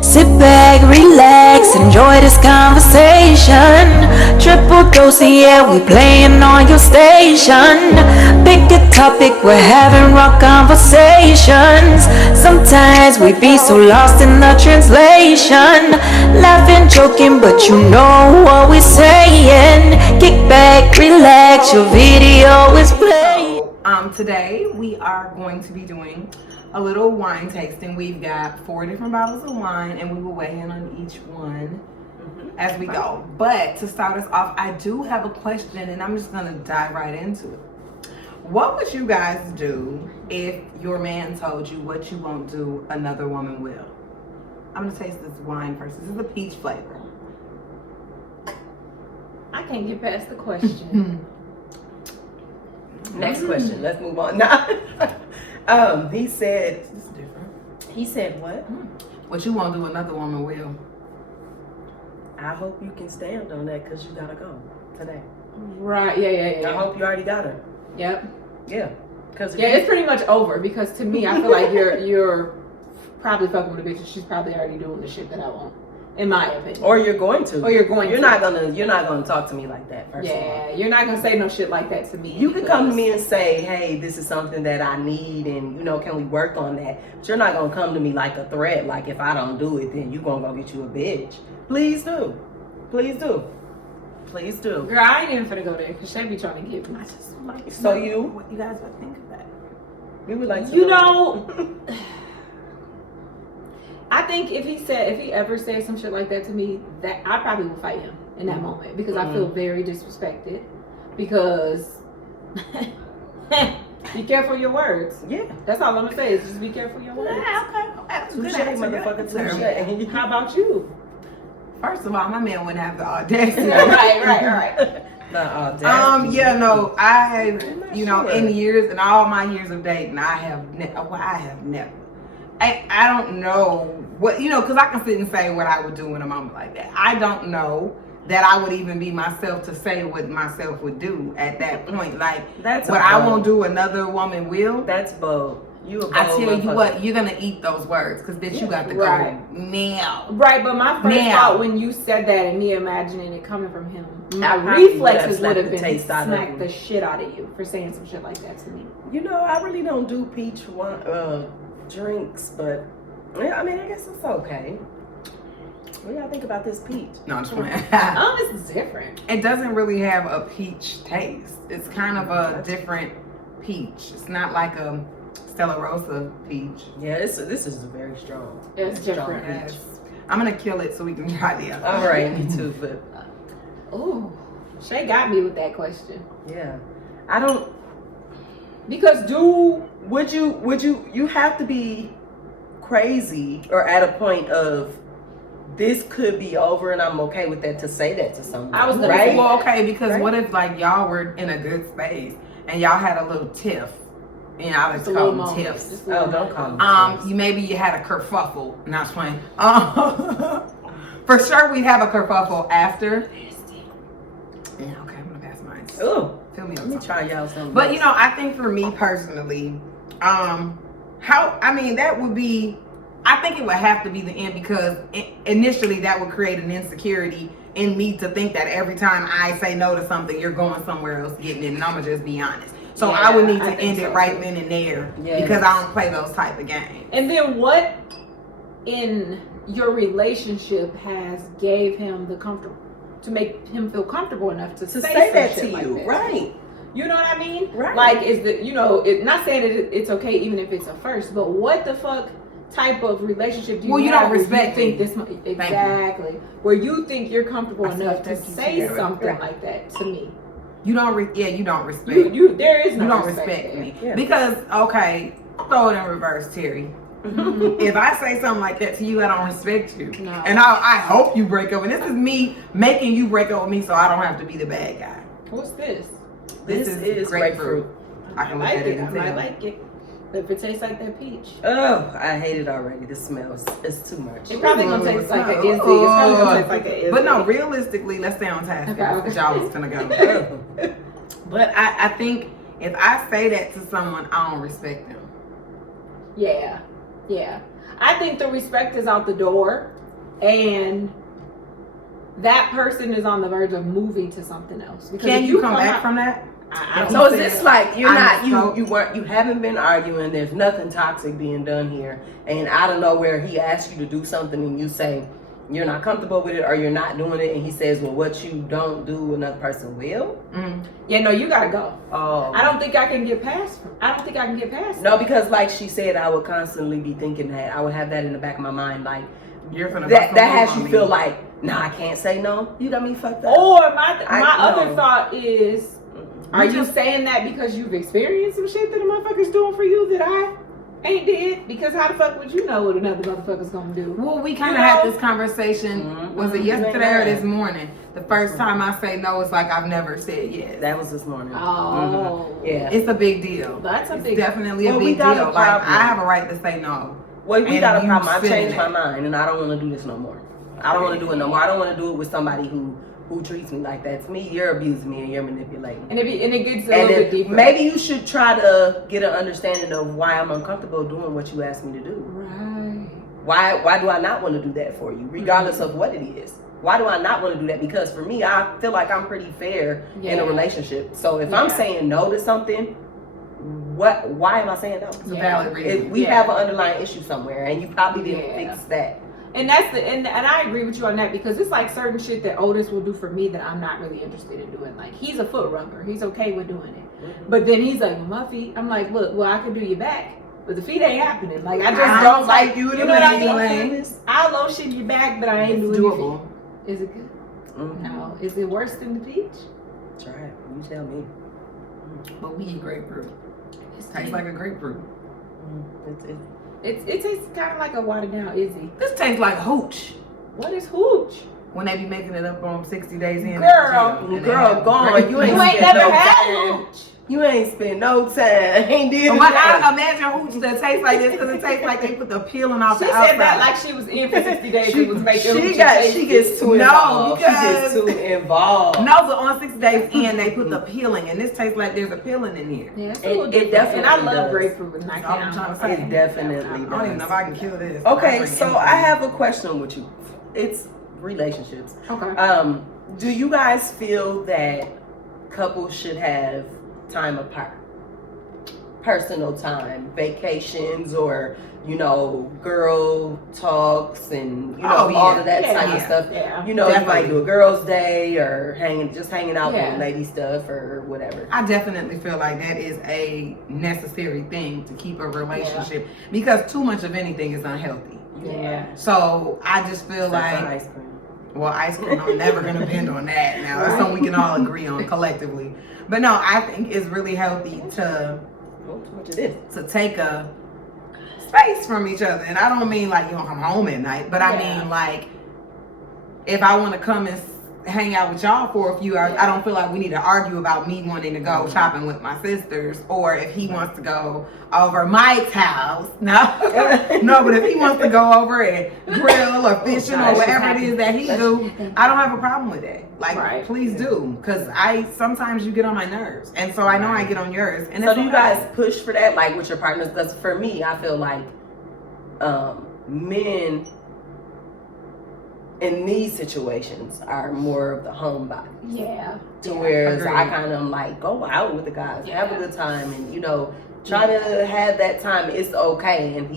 Sit back, relax, enjoy this conversation. Triple dose, yeah, we playing on your station. Pick a topic, we're having raw conversations. Sometimes we be so lost in the translation. Laughing, joking, but you know what we're saying. Kick back, relax, your video is playing. Today we are going to be doing a little wine tasting. We've got 4 different bottles of wine and we will weigh in on each one as we go. But to start us off, I do have a question and I'm just gonna dive right into it. What would you guys do if your man told you what you won't do, another woman will? I'm gonna taste this wine first. This is a peach flavor. I can't get past the question. Next question. Let's move on. He said. This is different. He said what? What you won't do, another woman will. I hope you can stand on that because you gotta go today. Right? Yeah. I hope you already got her. Yep. Yeah. Because it's pretty much over. Because to me, I feel like you're probably fucking with a bitch and she's probably already doing the shit that I want, in my opinion. Or you're going to. You're not gonna talk to me like that. First of all. You're not gonna say no shit like that to me. You can come to me and say, hey, this is something that I need, and can we work on that? But you're not gonna come to me like a threat. Like if I don't do it, then you gonna go get you a bitch. Please do. Please do. Please do. Girl, I ain't even finna go there because she be trying to get me. I just like So know you? what you guys would think of that. We would like to You know. I think if he ever said some shit like that to me, that I probably would fight him in that moment because I feel very disrespected. Because be careful of your words. Yeah. That's all I'm gonna say is just be careful of your words. Okay. Touche, motherfucker, touche. How about you? First of all, my man wouldn't have the audacity. right. The audacity. I Sure. in all my years of dating, I have never. I don't know what, because I can sit and say what I would do in a moment like that. I don't know that I would even be myself to say what myself would do at that point. Like, That's what I won't do, another woman will. That's bold. You a bold I tell you motherfucker. what, you're going to eat those words because bitch, you got to Right. go now. Right, but my first Now. thought when you said that and me imagining it coming from him, my I probably reflexes would would have have been to taste out of smack him. the shit out of you for saying some shit like that to me. I really don't do peach wine, drinks, but I guess it's okay. What do y'all think about this peach? No, I'm just playing. It's different. It doesn't really have a peach taste. It's kind of a different peach. It's not like a Stella Rosa peach. Yeah, this is very strong. It's different. Peach. I'm gonna kill it so we can try the other. All right, me too. But Ooh, Shay got me with that question. yeah, I don't. Because Would you have to be crazy or at a point of this could be over and I'm okay with that to say that to someone? I was gonna right. say, Well, okay, because Right. what if like y'all were in a good space and y'all had a little tiff? And y'all Just would a call little them moment. tiffs. Just a little Oh, don't moment. call them. You had a kerfuffle. Not playing. For sure, we'd have a kerfuffle after. Yeah, okay, I'm gonna pass mine. Ooh, Feel me let on me something. try y'all something. But I think for me personally, that would be, I think it would have to be the end because initially that would create an insecurity in me to think that every time I say no to something, you're going somewhere else getting it, and I'm gonna just be honest. So Yeah, I would need to I think end so it right too. then and there Yes. because I don't play those type of games. And then what in your relationship has gave him to make him feel comfortable enough to to say say some that shit to like you, that? right? You know what I mean? Right. Like, is the it, not saying that it's okay even if it's a first, but what the fuck type of relationship do you Well, you have don't where respect think me. this exactly where you think you're comfortable I see enough to what you say said. something Right. like that to me? You don't respect. You there is no You don't respect respect there. me Yeah. because throw it in reverse, Terry. If I say something like that to you, I don't respect you. No. And I hope you break up. And this is me making you break up with me so I don't have to be the bad guy. What's this? This is grapefruit. I can look like at it it. I and might tell. like it. But if it tastes like that peach, Oh, I hate it already. The smell is too much. it probably gonna taste like an Izzy. It's Ooh. probably gonna taste like an Izzy. But no, realistically, let's stay on task. Okay. Because y'all was gonna go. Ugh. But I think if I say that to someone, I don't respect them. Yeah. I think the respect is out the door, and that person is on the verge of moving to something else. Because Can if you come out- back from that? So is this like you're I not you haven't been arguing? There's nothing toxic being done here, and out of nowhere he asks you to do something, and you say you're not comfortable with it or you're not doing it, and he says, "Well, what you don't do, another person will." Yeah, no, you gotta go. Oh, I don't think I can get past. No, because like she said, I would constantly be thinking that. I would have that in the back of my mind, like You're gonna that has you feel like, nah, I can't say no. You got me fucked up. Or my other no. thought is, are you saying that because you've experienced some shit that a motherfucker's doing for you that I ain't did? Because how the fuck would you know what another motherfucker's gonna do? Well, we kind of had this conversation. Was it yesterday or this morning? The first time I say no, it's like I've never said yes. That was this morning. Oh, Yeah. It's a big deal. That's a It's big. definitely a Well, we big got deal. a Like problem. I have a right to say no. Well, we And got a you problem. I've sit in changed my it. mind, and I don't want to do this no more. I don't want to do it no more. I don't want to do it with somebody who treats me like that. To me, you're abusing me and you're manipulating. And it gets a And little bit then deeper. maybe you should try to get an understanding of why I'm uncomfortable doing what you asked me to do. Right. Why do I not want to do that for you, regardless of what it is? Why do I not want to do that? Because for me, I feel like I'm pretty fair in a relationship. So if I'm saying no to something, why am I saying no? It's a valid reason. We have an underlying issue somewhere, and you probably didn't fix that. And that's and I agree with you on that, because it's like certain shit that Otis will do for me that I'm not really interested in doing. Like, he's a foot rubber. He's okay with doing it. But then he's like, my feet. I'm like, look, well, I can do your back, but the feet ain't happening. Like, I just don't like you. You know what I mean? mean? I'll lotion your back, but I ain't It's doing your doable. feet. Is it good? No. Is it worse than the peach? Try it. You tell me. But we eat grapefruit. It tastes like a grapefruit. It tastes kind of like a watered down Izzy. This tastes like hooch. What is hooch? When they be making it up on 60 Days In. Girl, gone. You ain't never no had time. hooch. You ain't spent no time. Ain't did But that. I imagine hooch that tastes like this because it tastes like they put the peeling off She the outside. said that like she was in for 60 days. She- and was making she hooch got- and she tasty. gets too involved. She gets because- too involved. No, but on 60 Days In, they put the peeling, and this tastes like there's a peeling in here. Yeah, it's a It- little it different. definitely And I love does. grapefruit, and I That's all I'm can't. trying to say. It definitely I don't even know if I can kill this. Okay, I so drink I anything. have a question with you. It's relationships. Okay. Do you guys feel that couples should have time apart? Personal time, vacations, or girl talks, and all of that type of stuff. Yeah. You might Definitely. do a girls' day or hanging out Yeah. with lady stuff or whatever. I definitely feel like that is a necessary thing to keep a relationship because too much of anything is unhealthy. Yeah. So I just feel Except for like, ice cream. well, ice cream, I'm never going to bend on that now. That's something we can all agree on collectively. But no, I think it's really healthy to What it is? to take a space from each other. And I don't mean like you don't come home at night, but I mean like if I want to come and hang out with y'all for a few hours, I don't feel like we need to argue about me wanting to go shopping with my sisters, or if he wants to go over Mike's house. No, but if he wants to go over and grill or fishing or whatever it is that he do, I don't have a problem with that. Like, please do, because sometimes you get on my nerves, and so I know I get on yours. And so it's do you okay. guys push for that, like with your partners? Because for me, I feel like men in these situations are more of the homebody. Yeah. To whereas Agreed. I kind of like go out with the guys, have a good time, and try to have that time. It's okay, and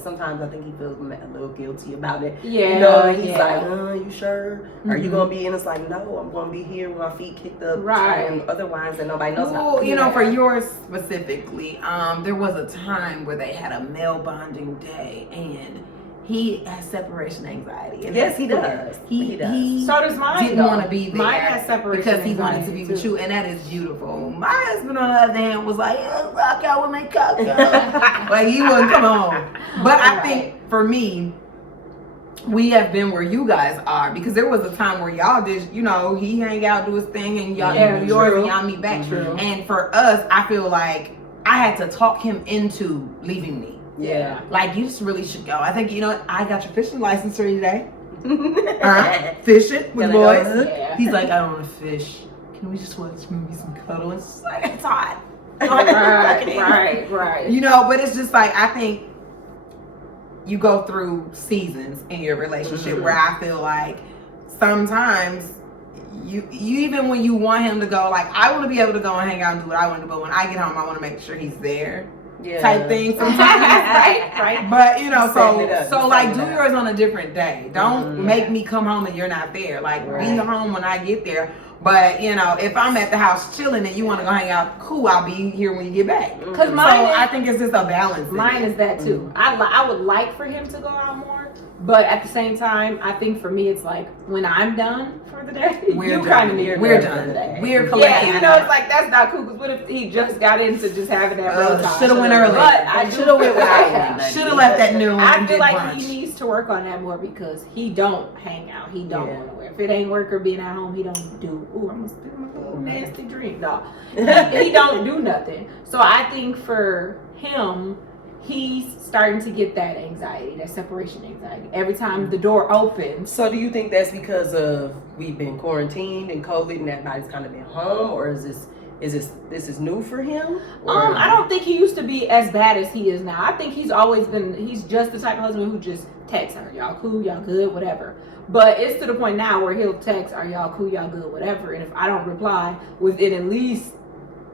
sometimes I think he feels a little guilty about it. Yeah. He's like, you sure? Are you gonna be? And it's like, no, I'm gonna be here with my feet kicked up, Right. otherwise, and nobody knows Well, how. for yours specifically, there was a time where they had a male bonding day, and he has separation anxiety. And Yes, he that's does. clear. He does. He So does mine. didn't want to be there Mine has separation because he wanted to be anxiety, with too. you, and that is beautiful. My husband, on the other hand, was like, rock out with my cock. Like, he wouldn't come on. But I think for me, we have been where you guys are, because there was a time where y'all did, he hang out, do his thing, and y'all do yours, and y'all meet back. True. And for us, I feel like I had to talk him into leaving me. Yeah. Like, you just really should go. I think, I got your fishing license for you today. Fishing with boys. Yeah. He's like, I don't want to fish. Can we just watch movies and cuddle? It's just like, it's hot. Right. But it's just like, I think you go through seasons in your relationship where I feel like sometimes you even when you want him to go, like I want to be able to go and hang out and do what I want to do, but when I get home I want to make sure he's there. Type thing sometimes. right. But you know, so like do yours on a different day. Don't make me come home and you're not there. Like be home when I get there. But you know, if I'm at the house chilling and you want to go hang out, cool, I'll be here when you get back. Because I think it's just a balance. Mine is that too. I would like for him to go out more, but at the same time, I think for me it's like when I'm done for the day, we're done. We're done. We're collecting. Yeah, you know, it's like that's not cool. Because what if he just got into just having that road time? Should have went early. But I should have went early. Should have left that noon. I feel like he needs to work on that more because he don't hang out. He don't want to wear. If it ain't work or being at home, he don't do. Ooh, I'm gonna spill my little nasty drink. No, he don't do nothing. So I think for him, he's starting to get that anxiety, that separation anxiety. Every time the door opens. So do you think that's because of we've been quarantined and COVID and everybody's kind of been home, or is this new for him? I don't think he used to be as bad as he is now. I think he's just the type of husband who just texts her, y'all cool, y'all good, whatever. But it's to the point now where he'll text, are y'all cool, y'all good, whatever. And if I don't reply within at least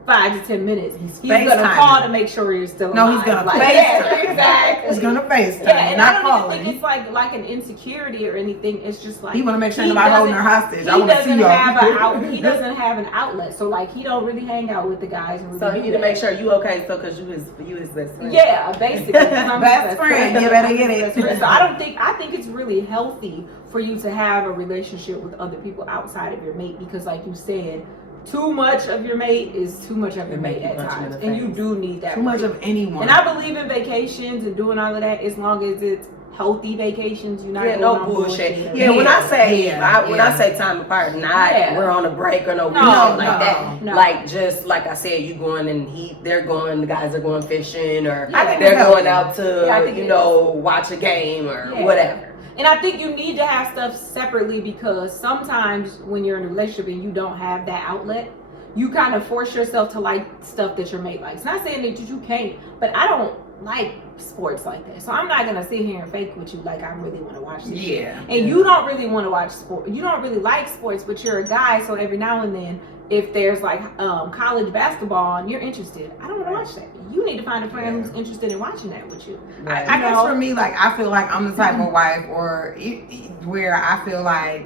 5 to 10 minutes, he's gonna call to make sure you're still alive. No, he's gonna FaceTime. Exactly. He's gonna FaceTime. Yeah, and not I don't calling. even think it's like an insecurity or anything. It's just like he want to make sure nobody holding her hostage. I want to see y'all. He doesn't have an outlet, so like he don't really hang out with the guys. And really so he need to make sure you okay, so because you his best friend. Yeah, basically. best friend. You better get it. So I think it's really healthy for you to have a relationship with other people outside of your mate because, like you said, too much of your mate is too much of your mate at times, and you do need that. Too much of anyone. And I believe in vacations and doing all of that as long as it's healthy vacations. You're not going no on bullshit. When I say time apart, not we're on a break or no bullshit like that. No. Like just like I said, you going and they're going. The guys are going fishing, or they're going out to watch a game or whatever. And I think you need to have stuff separately because sometimes when you're in a relationship and you don't have that outlet, you kind of force yourself to like stuff that your mate likes. Not saying that you can't, but I don't like sports like that. So I'm not going to sit here and fake with you like I really want to watch this shit. And you don't really want to watch sport. You don't really like sports, but you're a guy. So every now and then, if there's like college basketball and you're interested, I don't want to watch that. You need to find a friend who's interested in watching that with you. I guess for me, like I feel like I'm the type of wife where I feel like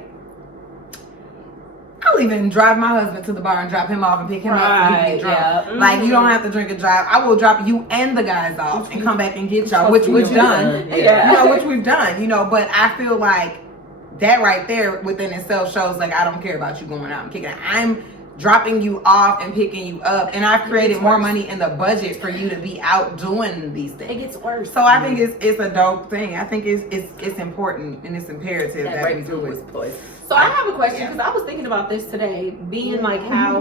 I'll even drive my husband to the bar and drop him off and pick him up and he get drunk. Yeah. Like you don't have to drink and drive. I will drop you and the guys off and come back and get y'all, which we've done. Which we've done. But I feel like that right there within itself shows like I don't care about you going out and kicking it. I'm dropping you off and picking you up, and I've created more money in the budget for you to be out doing these things. It gets worse. So I think it's a dope thing. I think it's important and it's imperative that we do it. So I have a question because I was thinking about this today, being like how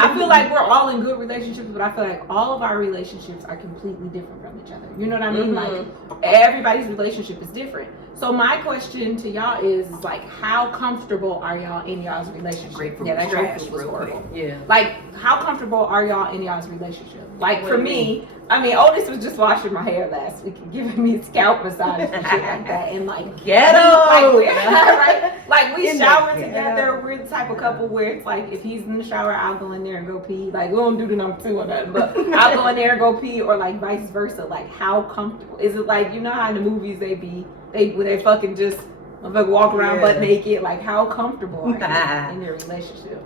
I feel like we're all in good relationships, but I feel like all of our relationships are completely different from each other. You know what I mean? Like everybody's relationship is different. So my question to y'all is like, how comfortable are y'all in y'all's relationship? Grapefruit. Yeah, that grapefruit was horrible. Yeah. Like, how comfortable are y'all in y'all's relationship? Like for me, I mean, Otis was just washing my hair last week and giving me scalp massages and shit like that. And like, like we shower together. We're the type of couple where it's like, if he's in the shower, I'll go in there and go pee. Like, we don't do the number 2 or nothing, but I'll go in there and go pee, or like vice versa. Like, how comfortable is it? Like, you know how in the movies they fucking just walk around butt naked. Like, how comfortable are you in your relationship?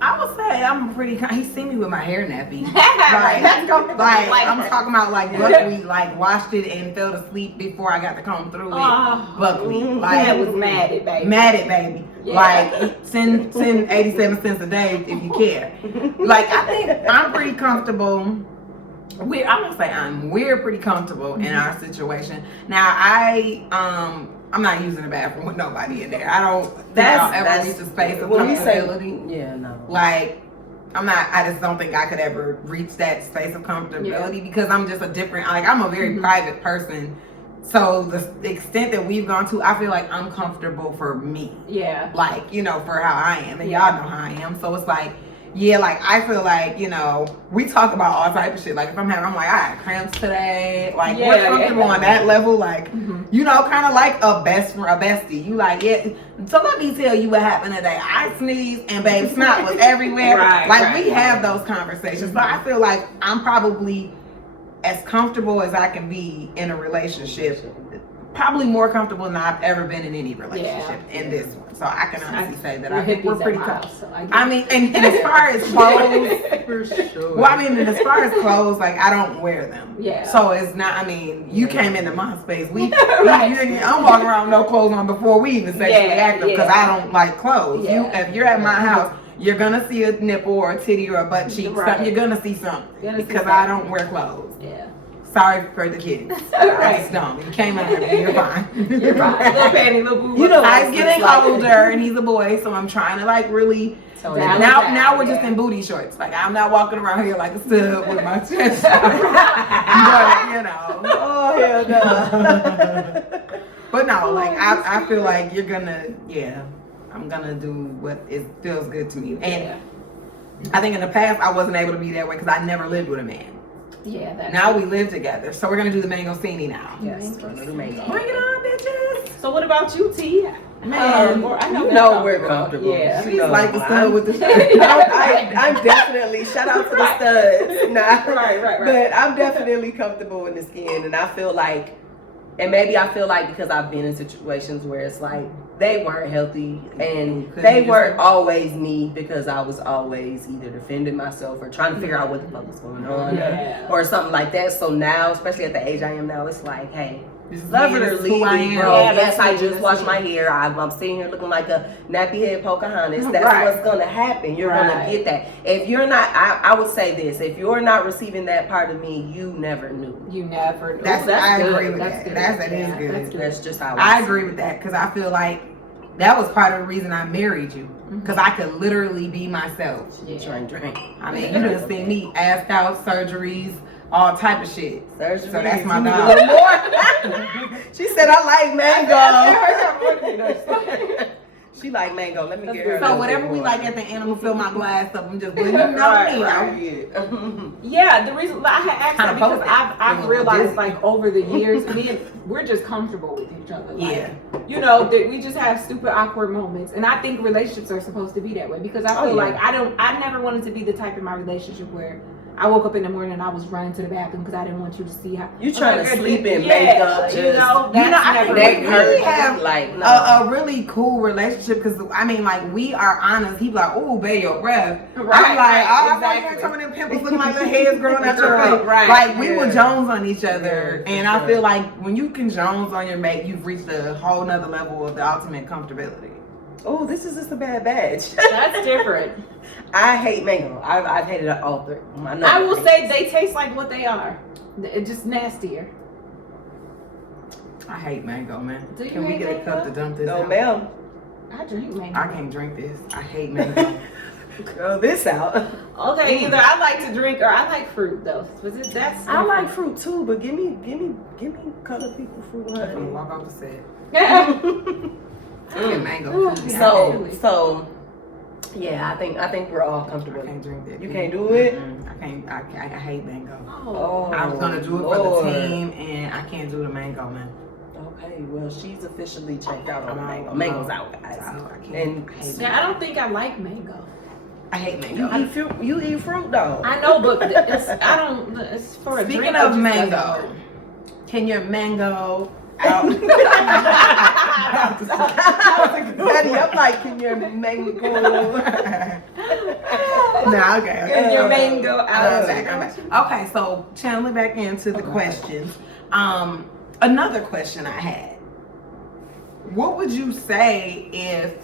I would say I'm pretty. He seen me with my hair nappy. That's comfortable. Like I'm talking about like Buckley, like washed it and fell asleep before I got to comb through it. Buckley, like that was mad at baby. Mad at baby. Yeah. Like send 87 cents a day if you care. Like I think I'm pretty comfortable. We're pretty comfortable in our situation. Now I'm not using the bathroom with nobody in there. I don't ever reach the space of comfortability. Like I just don't think I could ever reach that space of comfortability because I'm just I'm a very private person. So the extent that we've gone to, I feel like I'm comfortable for me. Yeah. Like, for how I am. And y'all know how I am. So it's like, yeah, like I feel like, you know, we talk about all type of shit. Like if I'm like, I had cramps today. Like we're comfortable on that level. Like, you know, kind of like a bestie. You like, yeah. So let me tell you what happened today. I sneezed and babe, snot was everywhere. We have those conversations. But I feel like I'm probably as comfortable as I can be in a relationship. Probably more comfortable than I've ever been in any relationship in this one. So I can honestly say that I think we're pretty close. So I mean, and as far as clothes, for sure. Well, I mean, and as far as clothes, like I don't wear them. Yeah. So it's not. I mean, you came into my space. I'm walking around with no clothes on before we even sexually active because I don't like clothes. Yeah. If you're at my house, you're gonna see a nipple or a titty or a butt cheek. Something. You're gonna see something because I don't wear clothes. Yeah. Sorry for the kids. I just don't. You came out here, you're fine. You're fine. Little panty, little boo. You know, I'm getting older and he's a boy, so I'm trying to like really. Now we're just in booty shorts. Like I'm not walking around here like a stud with my chest out. But you know, oh hell no. But no, like I feel like you're gonna, I'm gonna do what feels good to me. And I think in the past I wasn't able to be that way because I never lived with a man. Yeah, that's now we live together, so we're gonna do the mangostini now. Yes, we're gonna do mango. Bring it on, bitches. So what about you, T? Man, you know we're comfortable. Yeah, she's like the stud with the shirt. I'm definitely shout out to the studs. Nah, right. But I'm definitely comfortable in the skin, and I feel like, and maybe I feel like because I've been in situations where it's like they weren't healthy and they weren't always me because I was always either defending myself or trying to figure out what the fuck was going on or something like that. So now, especially at the age I am now, it's like, hey, love her or leave me, bro. Yes, I just washed my hair. I'm sitting here looking like a nappy head Pocahontas. That's what's gonna happen. You're gonna get that. If you're not, I would say this: if you're not receiving that part of me, you never knew. You never knew. I agree with that. That is good. That's just how I agree with that because I feel like that was part of the reason I married you because I could literally be myself. Drink. I mean, you done seen me assed out, surgeries, all type of shit. Surgery. So that's my dog. She said I like mango. She like mango. Let me get her. So whatever we like at the end, I'm gonna fill my glass up and just let you know. Yeah, the reason I had asked that because I've realized like over the years, we're just comfortable with each other. Like, you know, that we just have stupid awkward moments, and I think relationships are supposed to be that way because I feel like I never wanted to be the type in my relationship where I woke up in the morning and I was running to the bathroom because I didn't want you to see how you trying to sleep in makeup. I think we have like a really cool relationship because I mean, like we are honest. He be like, "Oh, babe, your breath." I'm like, "Oh, exactly. Some of them pimples looking like the heads growing out your face." Like we were Jones on each other, and I feel like when you can Jones on your mate, you've reached a whole nother level of the ultimate comfortability. Oh, this is just a bad batch. That's different. I hate mango. I've hated it all through. I will say they taste like what they are. It's just nastier. I hate mango, man. Can we get a cup to dump this out? No, ma'am. I drink mango. I can't drink this. I hate mango. Throw this out. Okay, either I like to drink or I like fruit though. I like fruit too, but give me colored people fruit. I'm gonna walk off the set. Mango. So yeah, I think we're all comfortable. I can't drink that. You can't do it? I hate mango. Oh, I was gonna do it for the team and I can't do the mango, man. Okay, well she's officially checked out on mango. Mango's out, guys. I don't think I like mango. I hate mango. You eat fruit though. I know, but it's for a drink. Speaking of mango, can your mango out? I'm like, can your mango? Nah, okay. Can your mango out? I'm back. Okay, so channeling back into the questions. Another question I had. What would you say if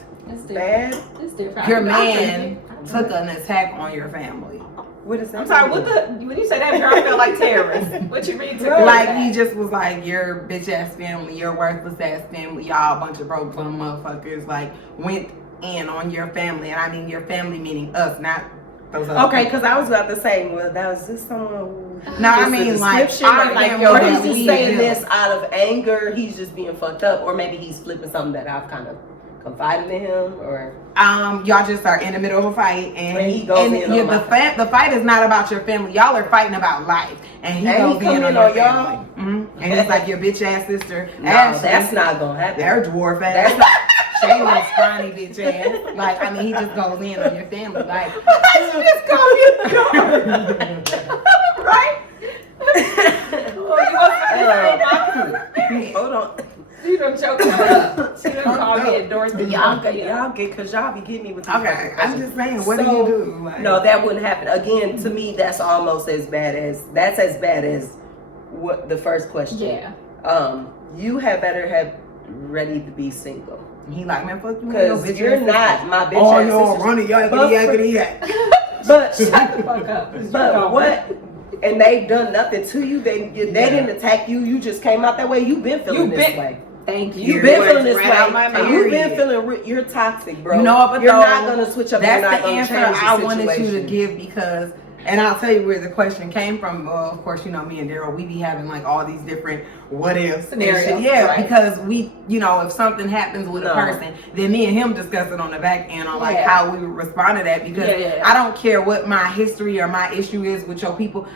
your man took an attack on your family? What is that? I'm sorry, when you say that, girl, I feel like terrorist. What you mean? Like he just was like, your bitch ass family, your worthless ass family, y'all a bunch of broke bum motherfuckers, like went in on your family, and I mean your family meaning us, not those other okay, because I was about to say, well, that was just someone who... No, I mean like he's just saying this out of anger, he's just being fucked up, or maybe he's flipping something that I've kind of confiding in him, or y'all just are in the middle of a fight, and he goes in on the fight is not about your family. Y'all are fighting about life, and he goes in on your family. Mm-hmm. And he's like your bitch ass sister. No, Ashley, that's not gonna happen. they're dwarf ass. Shayla's scrawny bitch ass. Like, I mean, he just goes in on your family. Like, you just go in. Right? Hold on. She done choked me up. She done called me a Dorothy. Y'all get, cause y'all be getting me with these Okay, I'm just saying, what So, do you do? Like, no, that wouldn't happen. Again, to me, that's almost as bad as what the first question. Yeah. You had better have ready to be single. he like, man, fuck you. Because you're not my bitch Oh, ass y'all sister. running, yakety. But Shut the fuck up. but what? And they've done nothing to you. They didn't attack you. You just came out that way. You've been feeling this way. Thank you. You've been feeling this Right way. out my And you've been period. feeling you're toxic, bro. You know what, but you're though, not gonna switch up. That's you're not the gonna answer change the I wanted you to situation. give, because, and I'll tell you where the question came from. Well, of course, you know, me and Daryl, we be having like all these different what ifs Scenarios, Yeah, right. because we, you know, if something happens with a person, then me and him discuss it on the back end on like how we would respond to that, because I don't care what my history or my issue is with your people.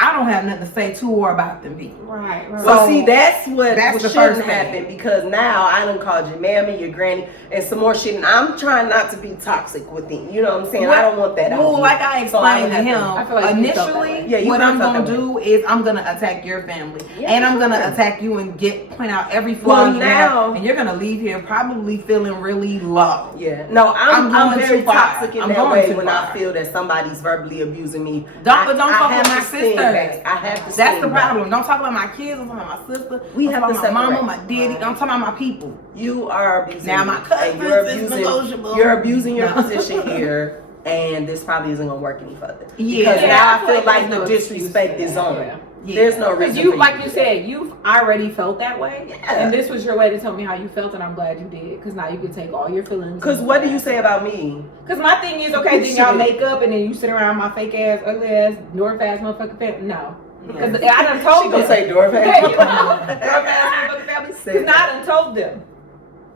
I don't have nothing to say to or about them people. Right. So see, that's what the shouldn't first happen, thing. because now I done called your mammy, your granny, and some more shit, and I'm trying not to be toxic with them. You know what I'm saying? I don't want that out Well, here. like I So explained to I him, feel like you felt that way. initially, what I'm going to do is I'm going to attack your family. And I'm going to attack you and point out every flaw you have. And you're going to leave here probably feeling really low. Yeah. No, I'm very toxic in that way when I far. feel that somebody's verbally abusing me. Don't talk about my sister. I have to That's the sting back. problem. Don't talk about my kids. Don't talk about my sister. We don't have talk to about my mama, separate. my daddy. Don't talk about my people. You are abusing Now me, my cousins and you're is abusing, negotiable. you're abusing your No. position here, and this probably isn't gonna work any further. Yeah. Because Yeah, now I I feel feel like like there's the no excuse disrespect for is that. on. Yeah. There's no Because reason. you, for like to you do said, you've already felt that way. Yeah. And this was your way to tell me how you felt, and I'm glad you did. Because now you can take all your feelings. Because what do you say about me? Because my thing is, okay, then y'all make up, and then you sit around my fake ass, ugly ass, North ass motherfucking family. No. Because I done told She them. gonna say dwarf Yeah, ass. you know, North ass motherfucking family. Because now I done told them.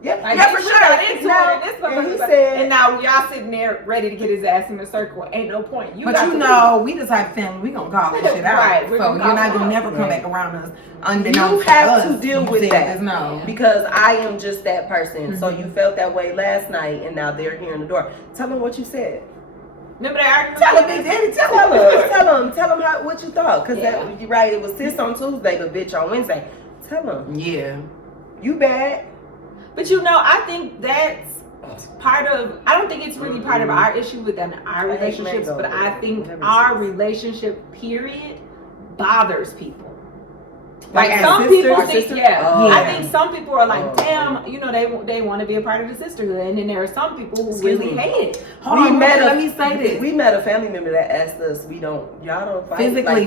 Yeah, Like, Yeah, he for really sure. got into Now, it, and this and he motherfucker- said- and now y'all sitting there ready to get his ass in a circle. Ain't no point. But got you to know, we the type of family, we gonna call this shit out. Right, we're So gonna you're call not it gonna out. never come Right. back around us You unbeknownst have to to us. deal You with said that. there's no. Because I am just that person. So Mm-hmm. you felt that way last night, and now they're here in the door. Tell them what you said. Remember that argument? Tell him, Big Daddy, tell Tell him. them what you thought. Because Yeah. you're right, it was sis on Tuesday, but bitch on Wednesday. Tell them. Yeah. You bad. But you know, I think that's part of, I don't think it's really part of our issue within our I hate relationships, mango, but I think whatever it our is. relationship period bothers people. Like Like as some sisters? people Our think, sisters? yeah. Oh. I think some people are like, Oh. damn, you know, they want to be a part of the sisterhood, and then there are some people who Excuse really me. hate it. Hold on, let me say this. We met a family member that asked us, y'all don't fight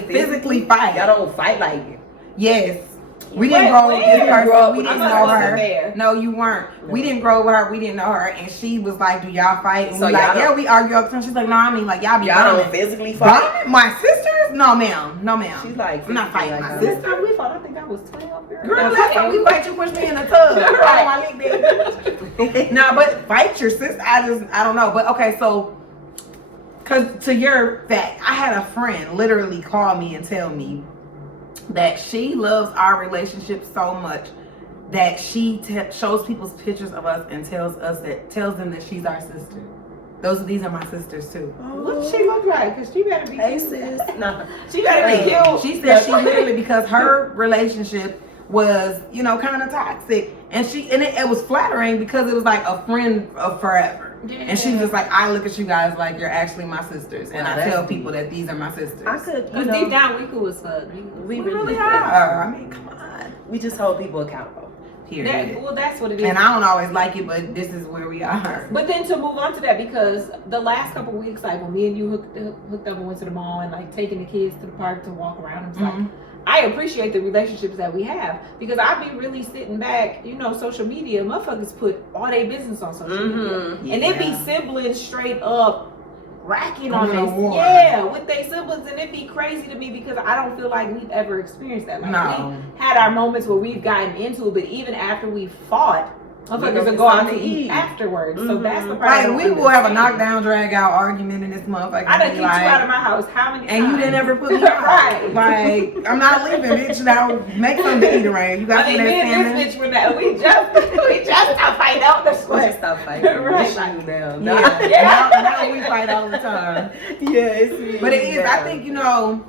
Physically fight. Y'all don't fight like it. Yes. We didn't Wait, grow with this where? person. We I didn't must know wasn't her. there. No, you weren't. We didn't grow with her. We didn't know her. And she was like, do y'all fight? And So we like, y'all yeah, don't- we argue all the time. She's like, no, I mean, like, y'all be Y'all don't bumming. physically fight. Bumming? My sisters? No, ma'am. No, ma'am. She's like, I'm not fighting like my that. sister. This time we fought, I think I was 12. Girl, last time we fight, you pushed me in the tub. Right. My leg big. No, but fight your sister. I don't know. But okay, so, cause to your fact, I had a friend literally call me and tell me that she loves our relationship so much that she shows people's pictures of us and tells them that she's our sister. These are my sisters too. What does she look like? Because she better be Hey cute. sis, nah. She better be cute. She said she literally, because her relationship was, you know, kind of toxic, and it was flattering because it was like a friend of forever. Yeah. And she was just like, I look at you guys like you're actually my sisters, and Wow, I that's tell deep. people that these are my sisters. I could, Because deep down, we cool as fuck. we We really really are. I mean, come on. We just hold people accountable. Period. Well, that's what it is. And I don't always like it, but this is where we are. But then to move on to that, because the last couple weeks, like when me and you hooked up and went to the mall and like taking the kids to the park to walk around, it's like, I appreciate the relationships that we have, because I be really sitting back, you know, social media, motherfuckers put all their business on social media. And it be siblings straight up racking on Going to this. war. Yeah, with their siblings, and it be crazy to me because I don't feel like we've ever experienced that. Like No. we had our moments where we've gotten into it, but even after we fought, Motherfuckers will go out to eat afterwards. So that's the part. Like, we will have a knockdown, drag out argument in this motherfucker. I done kicked you out of my house how many times? And you didn't ever put me out. Right. Like, I'm not leaving, bitch. Now, make something to eat around. You got I mean, some me that and this bitch were that we just stopped fighting out the We sweat. just stop fighting. Right. It's you now. Now we fight all the time. Yeah, it's me. But it is, now. I think, you know,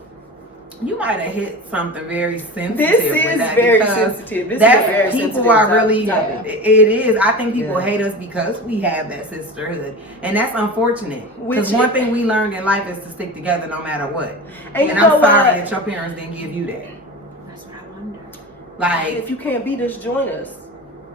you might have hit something very sensitive. This with is that very because sensitive. This that is a very people sensitive are topic. really, Yeah. it is. I think people Yeah. hate us because we have that sisterhood. And that's unfortunate. Because Which one is- thing we learned in life is to stick together no matter what. And you And know I'm sorry what? that your parents didn't give you that. That's what I wonder. Like, If you can't beat us, join us.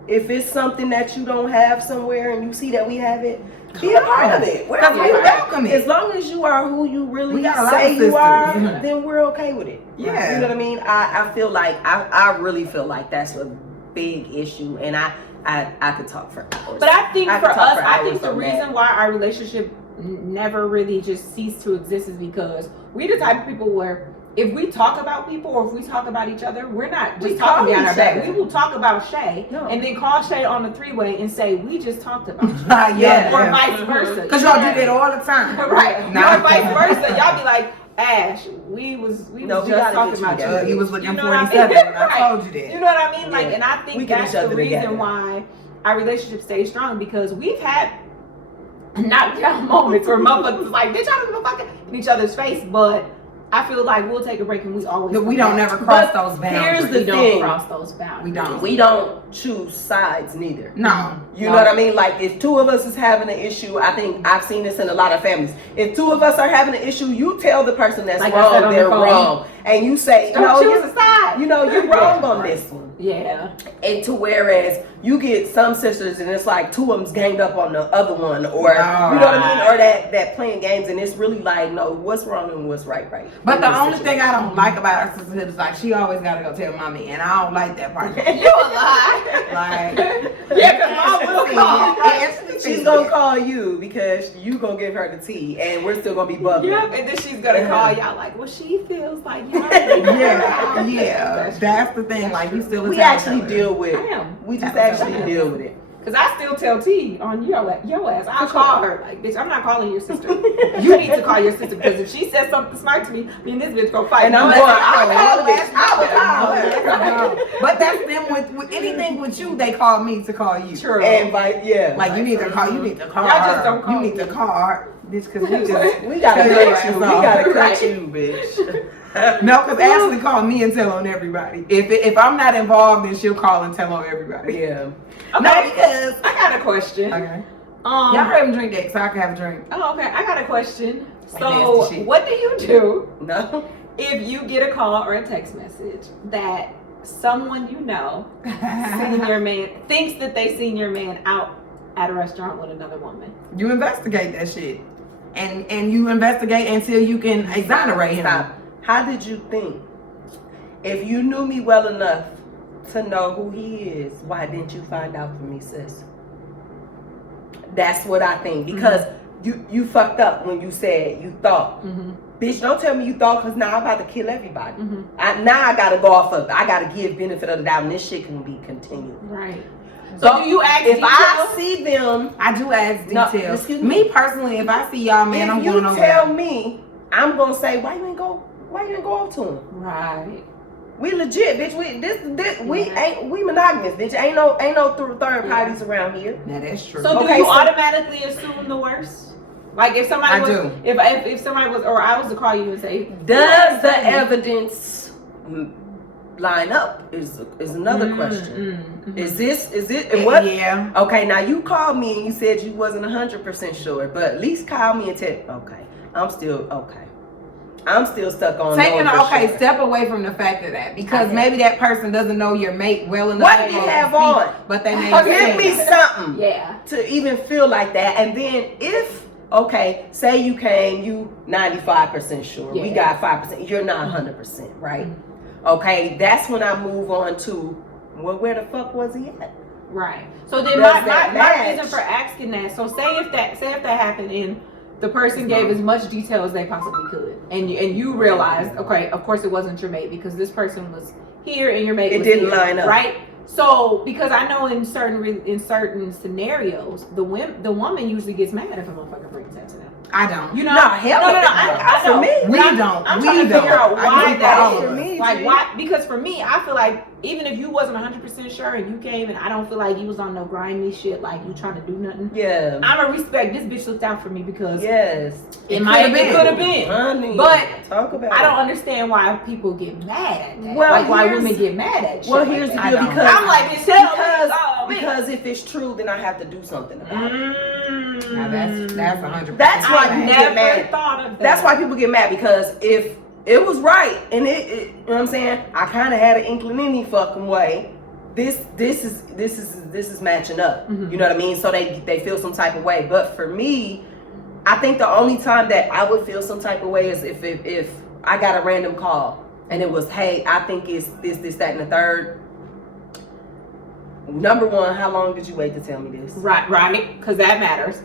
If it's something that you don't have somewhere and you see that we have it, be a part of it. because we welcome it. As long as you are who you really We got a lot say of you are, sisters. then we're okay with it. Yeah. You know what I mean? I feel like I really feel like that's a big issue, and I could talk for hours. But I think I for could talk us, for I hours think the on that. reason why our relationship never really just ceased to exist is because we the type of people where if we talk about people or if we talk about each other, we're not We just talking call behind our each back. other. We will talk about Shay No. and then call Shay on the three-way and say, we just talked about you. yeah. Or vice versa. Because y'all do that all the time. Right. Nah. Or vice versa. Y'all be like, Ash, we was No, we just gotta talking get you about together. you. You was looking You know what I mean? 47 when I Right. told you that. You know what I mean? Like, Yeah. and I We think get that's each the other reason together. why our relationship stays strong because we've had knockdown moments where motherfuckers like, bitch, I don't give a fuck in each other's face, but I feel like we'll take a break and we always We come don't back. never cross But those boundaries. here's the We don't thing. cross those boundaries. We don't. We don't choose sides neither. No. You know what I mean? Like if two of us is having an issue, I think I've seen this in a lot of families. If two of us are having an issue, you tell the person that's Like I said wrong on they're the phone. wrong, and you say, Don't no, choose a side. you know, you're wrong on this one. Yeah. And to whereas you get some sisters and it's like two of them's ganged up on the other one, or you know what I mean, or that playing games, and it's really like, no, what's wrong and what's right. But in the this only thing I situation. don't like about our sisterhood is like she always gotta go tell mommy, and I don't like that part. You a lie. Like, Yeah, because mom will call. She's gonna call you because you gonna give her the tea, and we're still gonna be bubbly. Yep, and then she's gonna call y'all like, well, she feels like y'all. yeah, that's the thing. Like you still. We actually deal with. I am. We just That's actually what I deal with it. Cause I still tell T on your ass. I'll call her like, bitch, I'm not calling your sister. You need to call your sister because if she says something smart to me and this bitch gonna fight. And I'm me. going, I'll call her. But that's them with anything with you. They call me to call you. True. And yeah, Like you need to call. You need to call. Y'all her. just don't call You need me. to call her. Bitch, because we just we gotta cut your cut you. ass We off. gotta cut Right. you, bitch. No, because Ashley called me and tell on everybody. If I'm not involved, then she'll call and tell on everybody. Yeah. Okay, No, because I got a question. okay. Y'all haven't drink that, so I can have a drink. Oh, okay. I got a question. Like So, nasty shit. what do you do No. if you get a call or a text message that someone you know seen your man thinks that they seen your man out at a restaurant with another woman? You investigate that shit, and you investigate until you can exonerate him. Stop. How did you think? If you knew me well enough to know who he is, why didn't you find out for me, sis? That's what I think. Because you fucked up when you said you thought. Mm-hmm. Bitch, don't tell me you thought, because now I'm about to kill everybody. Mm-hmm. Now I gotta go off of, I gotta give benefit of the doubt, and this shit can be continued. Right. So do you ask if details? I see them, I do ask No, details. excuse me me. personally, if I see y'all, man, if I'm you going over tell there. me, I'm gonna say, why you ain't go up to him? Right. We legit, bitch. We monogamous, bitch. Ain't no third parties around here. Now that's true. So do Okay, you so- automatically assume the worst? Like if somebody I was, do. if somebody was, or I was to call you and say, Does the evidence line up? Is another question. Is it? And what? Yeah. Okay, now you called me and you said you wasn't 100% sure, but at least call me and tell. Okay, I'm still stuck on Taking knowing for sure. step away from the fact of that because maybe that person doesn't know your mate well enough. What to did he speak, have on? But they may Give me something. yeah, To even feel like that, and then if say you came, you 95% sure, we Yeah. got 5%, you're not 100%, right? Okay, that's when I move on to, well, where the fuck was he at? right. So then Does my that reason match? for asking that. So say if that happened and the person gave as much detail as they possibly could, and you realized, okay, of course it wasn't your mate because this person was here and your mate It was didn't here, line up. right? So, because I know in certain scenarios, the woman usually gets mad if a motherfucker brings that to them. I don't. You know? No, hell no. no. I know. For me, We I'm don't. I'm We trying to don't. figure out I why think that all is. of us. Like, why? Because for me, I feel like even if you wasn't 100% sure and you came and I don't feel like you was on no grimy shit, like you trying to do nothing. yeah. I'ma respect this bitch looked out for me because Yes. it could have been. Honey, But talk about I don't it. understand why people get mad at that. Well, like why here's- women get mad at shit. Well, like here's the that. I deal don't. because I'm like, bitch, tell me. Oh, man. because if it's true, then I have to do something about it. Now that's 100%. That's why I people get never mad. thought of that. That's why people get mad because if it was right and it you know what I'm saying, I kind of had an inkling any fucking way. This is matching up. Mhm. You know what I mean? So they feel some type of way. But for me, I think the only time that I would feel some type of way is if I got a random call and it was, hey, I think it's this, that, and the third. Number one, how long did you wait to tell me this? Right, because that matters.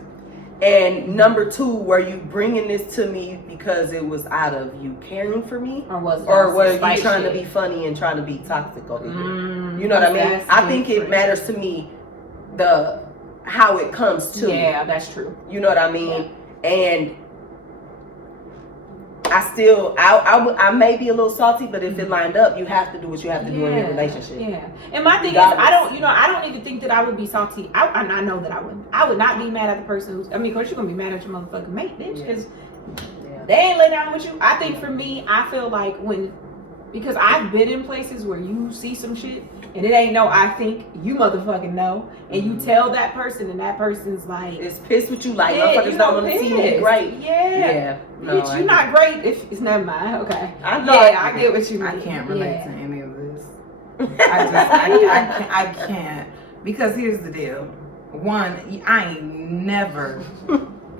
And number two, were you bringing this to me because it was out of you caring for me? Or was it Or were spite you trying to shit? be funny and trying to be toxic over here? Mm, You know what I mean? that's I think it different. matters to me how it comes to me. Yeah, that's true. You know what I mean? And I may be a little salty, but if it lined up, you have to do what you have to do in your relationship. Yeah. And my thing Regardless. is, I don't even think that I would be salty. I know that I wouldn't. I would not be mad at the person who's, of course you're going to be mad at your motherfucking mate, bitch, because they ain't lay down with you. I think for me, I feel like because I've been in places where you see some shit and it ain't no I think, you motherfucking know, and you tell that person and that person's like, It's pissed with you, like yeah, motherfuckers you don't want to see me pissed. great. Yeah. No, Bitch, you're not great if it's never mind. Okay. I know. Yeah, I get what you mean. I can't relate Yeah. to any of this. I can't. Because here's the deal. One, I ain't never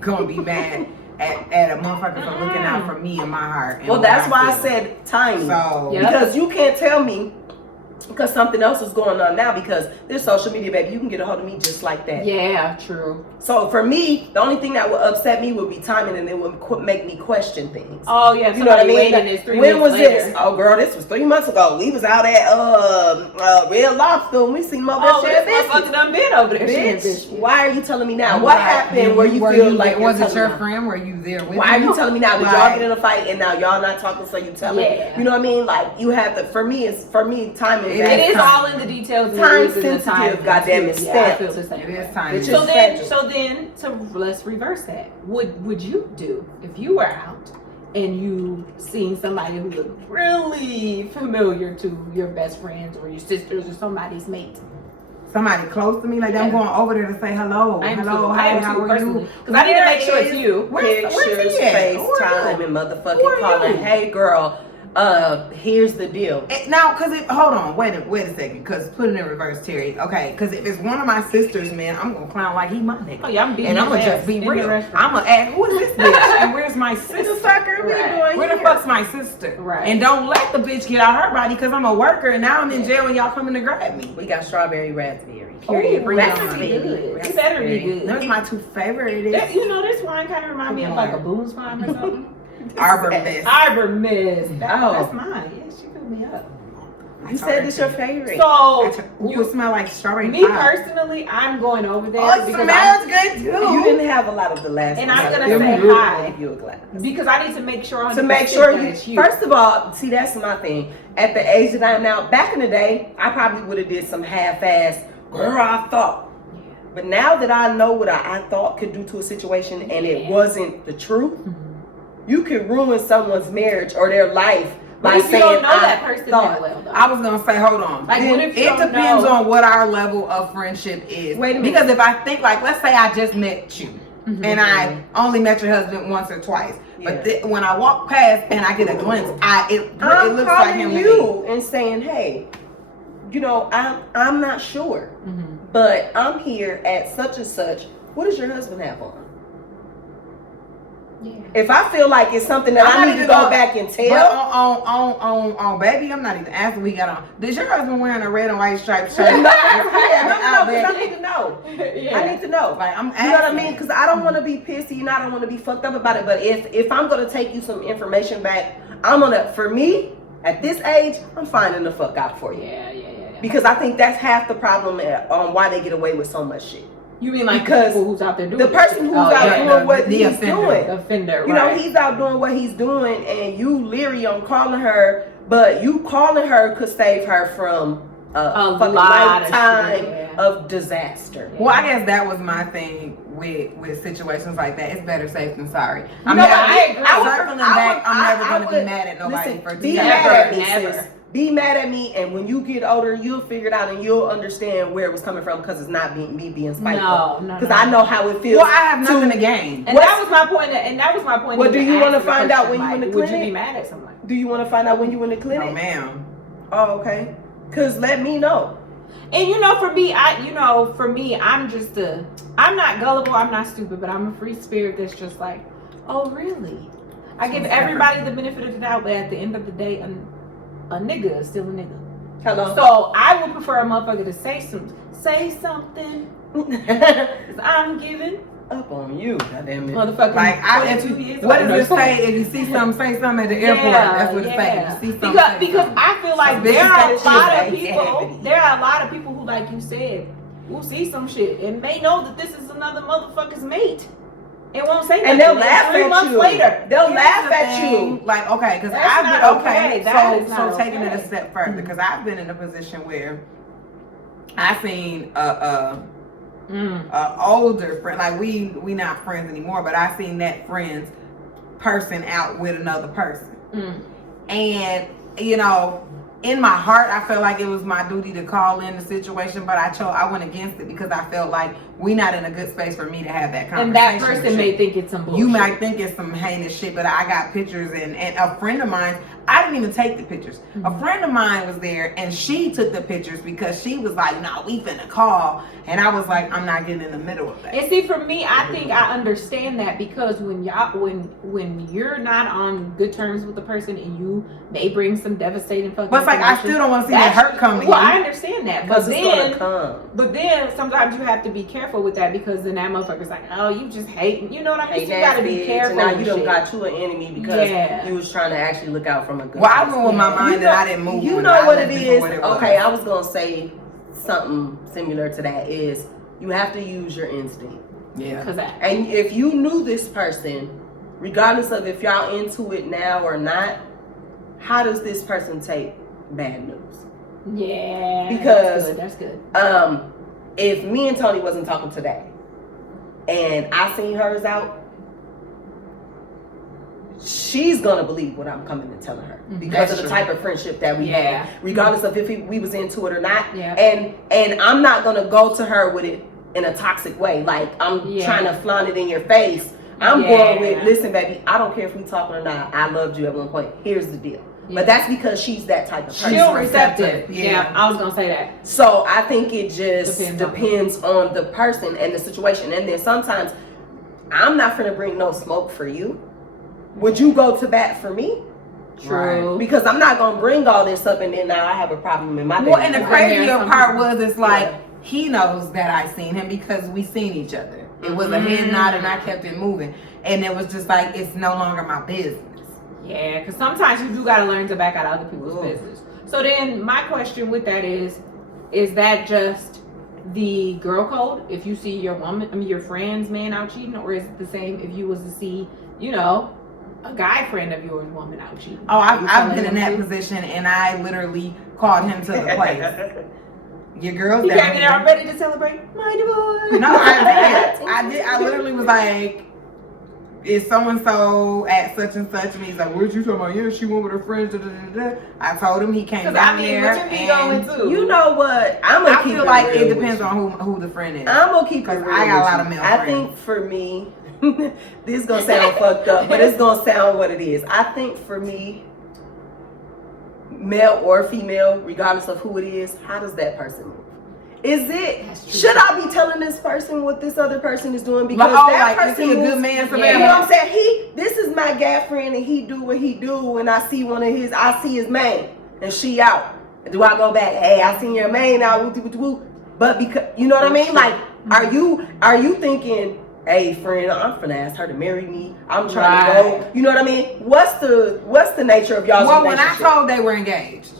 gonna be mad at a motherfucker for looking out for me and my heart. And Well, what that's why I feel. said timing. So, Yeah. Because you can't tell me because something else is going on now because there's social media, baby. You can get a hold of me just like that. Yeah, true. So for me, the only thing that would upset me would be timing and it would make me question things. Oh yeah, You know what I mean? waiting is 3 When weeks was later. this? Oh girl, this was 3 months ago. We was out at Red Lobster and we seen them over there Oh, sharing this motherfucker biscuits. done been over there. sharing Bitch, biscuits. why are you telling me now? What happened where you were feel you like there? Was you're it telling your me now? friend? Were you there with Why are me? you telling me now? Did y'all Like- get in a fight and now y'all not talking so you telling? Yeah. You know what I mean? Like you have to. For me, timing. It It is time. all in the details. and Time it is in the sensitive, time. goddamn it, Yeah, I stamped. feel the same It way. is time. It's So just then, let's reverse that. Would you do if you were out and you seen somebody who looked really familiar to your best friends or your sisters or somebody's mate? Somebody close to me, like I'm going over there to say hello. I am hello, too. hey, I am how too are personally you? because I need to make sure it's you. Where's Pictures, he at? Who are FaceTime, you? and Who are motherfucking calling. you? Hey, girl. Here's the deal. Now, hold on, wait a second, cause put it in reverse, Terry. Okay, cause if it's one of my sisters, man, I'm gonna clown like he my nigga. Oh yeah, I'm beating And I'm his gonna ass just be in the real. restaurant. I'm gonna ask, who is this bitch? And where's my sister? fucker we Right. doing Where the here? fuck's my sister? Right. And don't let the bitch get out her body, cause I'm a worker and now I'm in jail and y'all coming to grab me. We got strawberry raspberry. Period. Bring it That's on. be good. You better be good. Those are my two favorite. This wine kind of remind me of like a Boone's Farm or something. Arbor Mist. Arbor Mist. Oh. That's mine. Yeah, she filled me up. You said this your favorite. So, Ooh, it smell like strawberry me pie. personally, I'm going over there Oh, it because smells good too. You didn't have a lot of the last And one, I'm so gonna let say me hi. give you a glass. because I need to make sure To make sure that you, it's you. first of all, see that's my thing. At the age that I am now, back in the day, I probably would have did some half-ass, girl, I thought. But now that I know what I thought could do to a situation and it wasn't the truth, you can ruin someone's marriage or their life But by if you saying don't know I that person thought. that well, though. I was gonna say, hold on. Like, what if you it don't depends know? on what our level of friendship is. Wait a minute. Because if I think, like, let's say I just met you, and I only met your husband once or twice, but when I walk past and I get a glimpse, it I'm looks like calling him to me. you and saying, hey, you know, I'm not sure, but I'm here at such and such. What does your husband have on? Yeah. If I feel like it's something that I'm I not need to even go gonna- back and But tell, on baby, I'm not even asking what he got on. Does your husband wearing a red and white striped shirt? no, because I Outback? need to know. Yeah. I need to know. Like, I'm You know what I asking. mean? Because I don't want to be pissy and I don't want to be fucked up about it. But if I'm gonna take you some information back, for me, at this age, I'm finding the fuck out for you. Yeah. Because I think that's half the problem on why they get away with so much shit. You mean like Because the people who's out there doing the person who's out doing what he's doing. The offender, You know, he's out doing what he's doing, and you leery on calling her, but you calling her could save her from a fucking lifetime of disaster. Well, I guess that was my thing with situations like that. It's better safe than sorry. I agree. Circling back, I'm never going to be mad at nobody for be mad at me, sis. Be mad at me, and when you get older, you'll figure it out and you'll understand where it was coming from, because it's not me being spiteful. Because I know how it feels. Well, I have nothing to gain. And that was my point. Well, do you want to find out when you in the clinic? Would you be mad at someone? Do you want to find out when you in the clinic? No, ma'am. Oh, okay. Because let me know. And for me, I'm just I'm not gullible, I'm not stupid, but I'm a free spirit that's just like, oh, really? I give everybody the benefit of the doubt, but at the end of the day, a nigga is still a nigga. Hello. So I would prefer a motherfucker to say something. I'm giving up on you, goddamn it. Motherfucker. Like, what does it say? If you see something, say something at the airport. That's what it says. If you see something, because I feel like there are a lot of people who, like you said, will see some shit and may know that this is another motherfucker's mate. It won't say nothing. And they'll laugh at 3 months you. later. They'll laugh at you. Like, okay, because That's I've not been okay. That is not So taking okay. it a step further, because I've been in a position where I seen a older friend, like we not friends anymore, but I seen that friend's person out with another person, and in my heart, I felt like it was my duty to call in the situation, but I went against it because I felt like we not in a good space for me to have that conversation. And that person may think it's some bullshit. You might think it's some heinous shit, but I got pictures, and a friend of mine, I didn't even take the pictures. A friend of mine was there, and she took the pictures because she was like, no, we finna call. And I was like, I'm not getting in the middle of that. And see, for me, I think I understand that, because when you're not on good terms with the person and you may bring some devastating fucking But it's like, I still don't want to see that hurt coming. Well, I understand that. Because it's gonna come. But then sometimes you have to be careful with that, because then that motherfucker's like, oh, you just hate, you know what I mean? So you gotta be careful. And now you done got you an enemy because you was trying to actually look out from a good. Well, I went with my mind and I didn't move. You know what it is? Okay, I was gonna say something similar to that. Is you have to use your instinct. Yeah. And if you knew this person, regardless of if y'all into it now or not, how does this person take bad news? Yeah. Because that's good. If me and Tony wasn't talking today, and I seen hers out, she's gonna believe what I'm coming and telling her because of the type of friendship that we have, regardless of if we was into it or not. And I'm not gonna go to her with it in a toxic way, like I'm trying to flaunt it in your face. I'm going with, listen, baby, I don't care if we talking or not. I loved you at one point. Here's the deal. But that's because she's that type of person. She's receptive. Yeah, I was gonna say that. So I think it just depends on the person and the situation. And then sometimes I'm not gonna bring no smoke for you. Would you go to bat for me? True. Right. Because I'm not gonna bring all this up and then now I have a problem in my day. Well, and the crazier part was, it's like he knows that I seen him because we seen each other. It was a head nod and I kept it moving. And it was just like, it's no longer my business. Yeah, because sometimes you do got to learn to back out other people's business. So then my question with that is that just the girl code if you see your friend's man out cheating, or is it the same if you was to see, a guy friend of yours woman out cheating? Oh, I've been in that position, and I literally called him to the place. Your girl's you down came here. there ready to celebrate my divorce. No, I did. I literally was like, is so-and-so at such and such? And he's like, what you talking about? Yeah, she went with her friends. Da, da, da, da. I told him, he came down there. And you know what? I feel like it depends on who the friend is. I'm going to keep it real. I got a lot of male friends. I think for me, this is going to sound fucked up, but it's going to sound what it is. I think for me, male or female, regardless of who it is, how does that person move? Should I be telling this person what this other person is doing? Because that person is he a good man for me? You know what I'm saying? This is my guy friend and he do what he do, and I see I see his man and she out. Do I go back? Hey, I seen your man out. But because, you know what I mean? Like, are you thinking, hey friend, I'm finna ask her to marry me. I'm trying to go. You know what I mean? What's the nature of y'all's relationship? When I told they were engaged,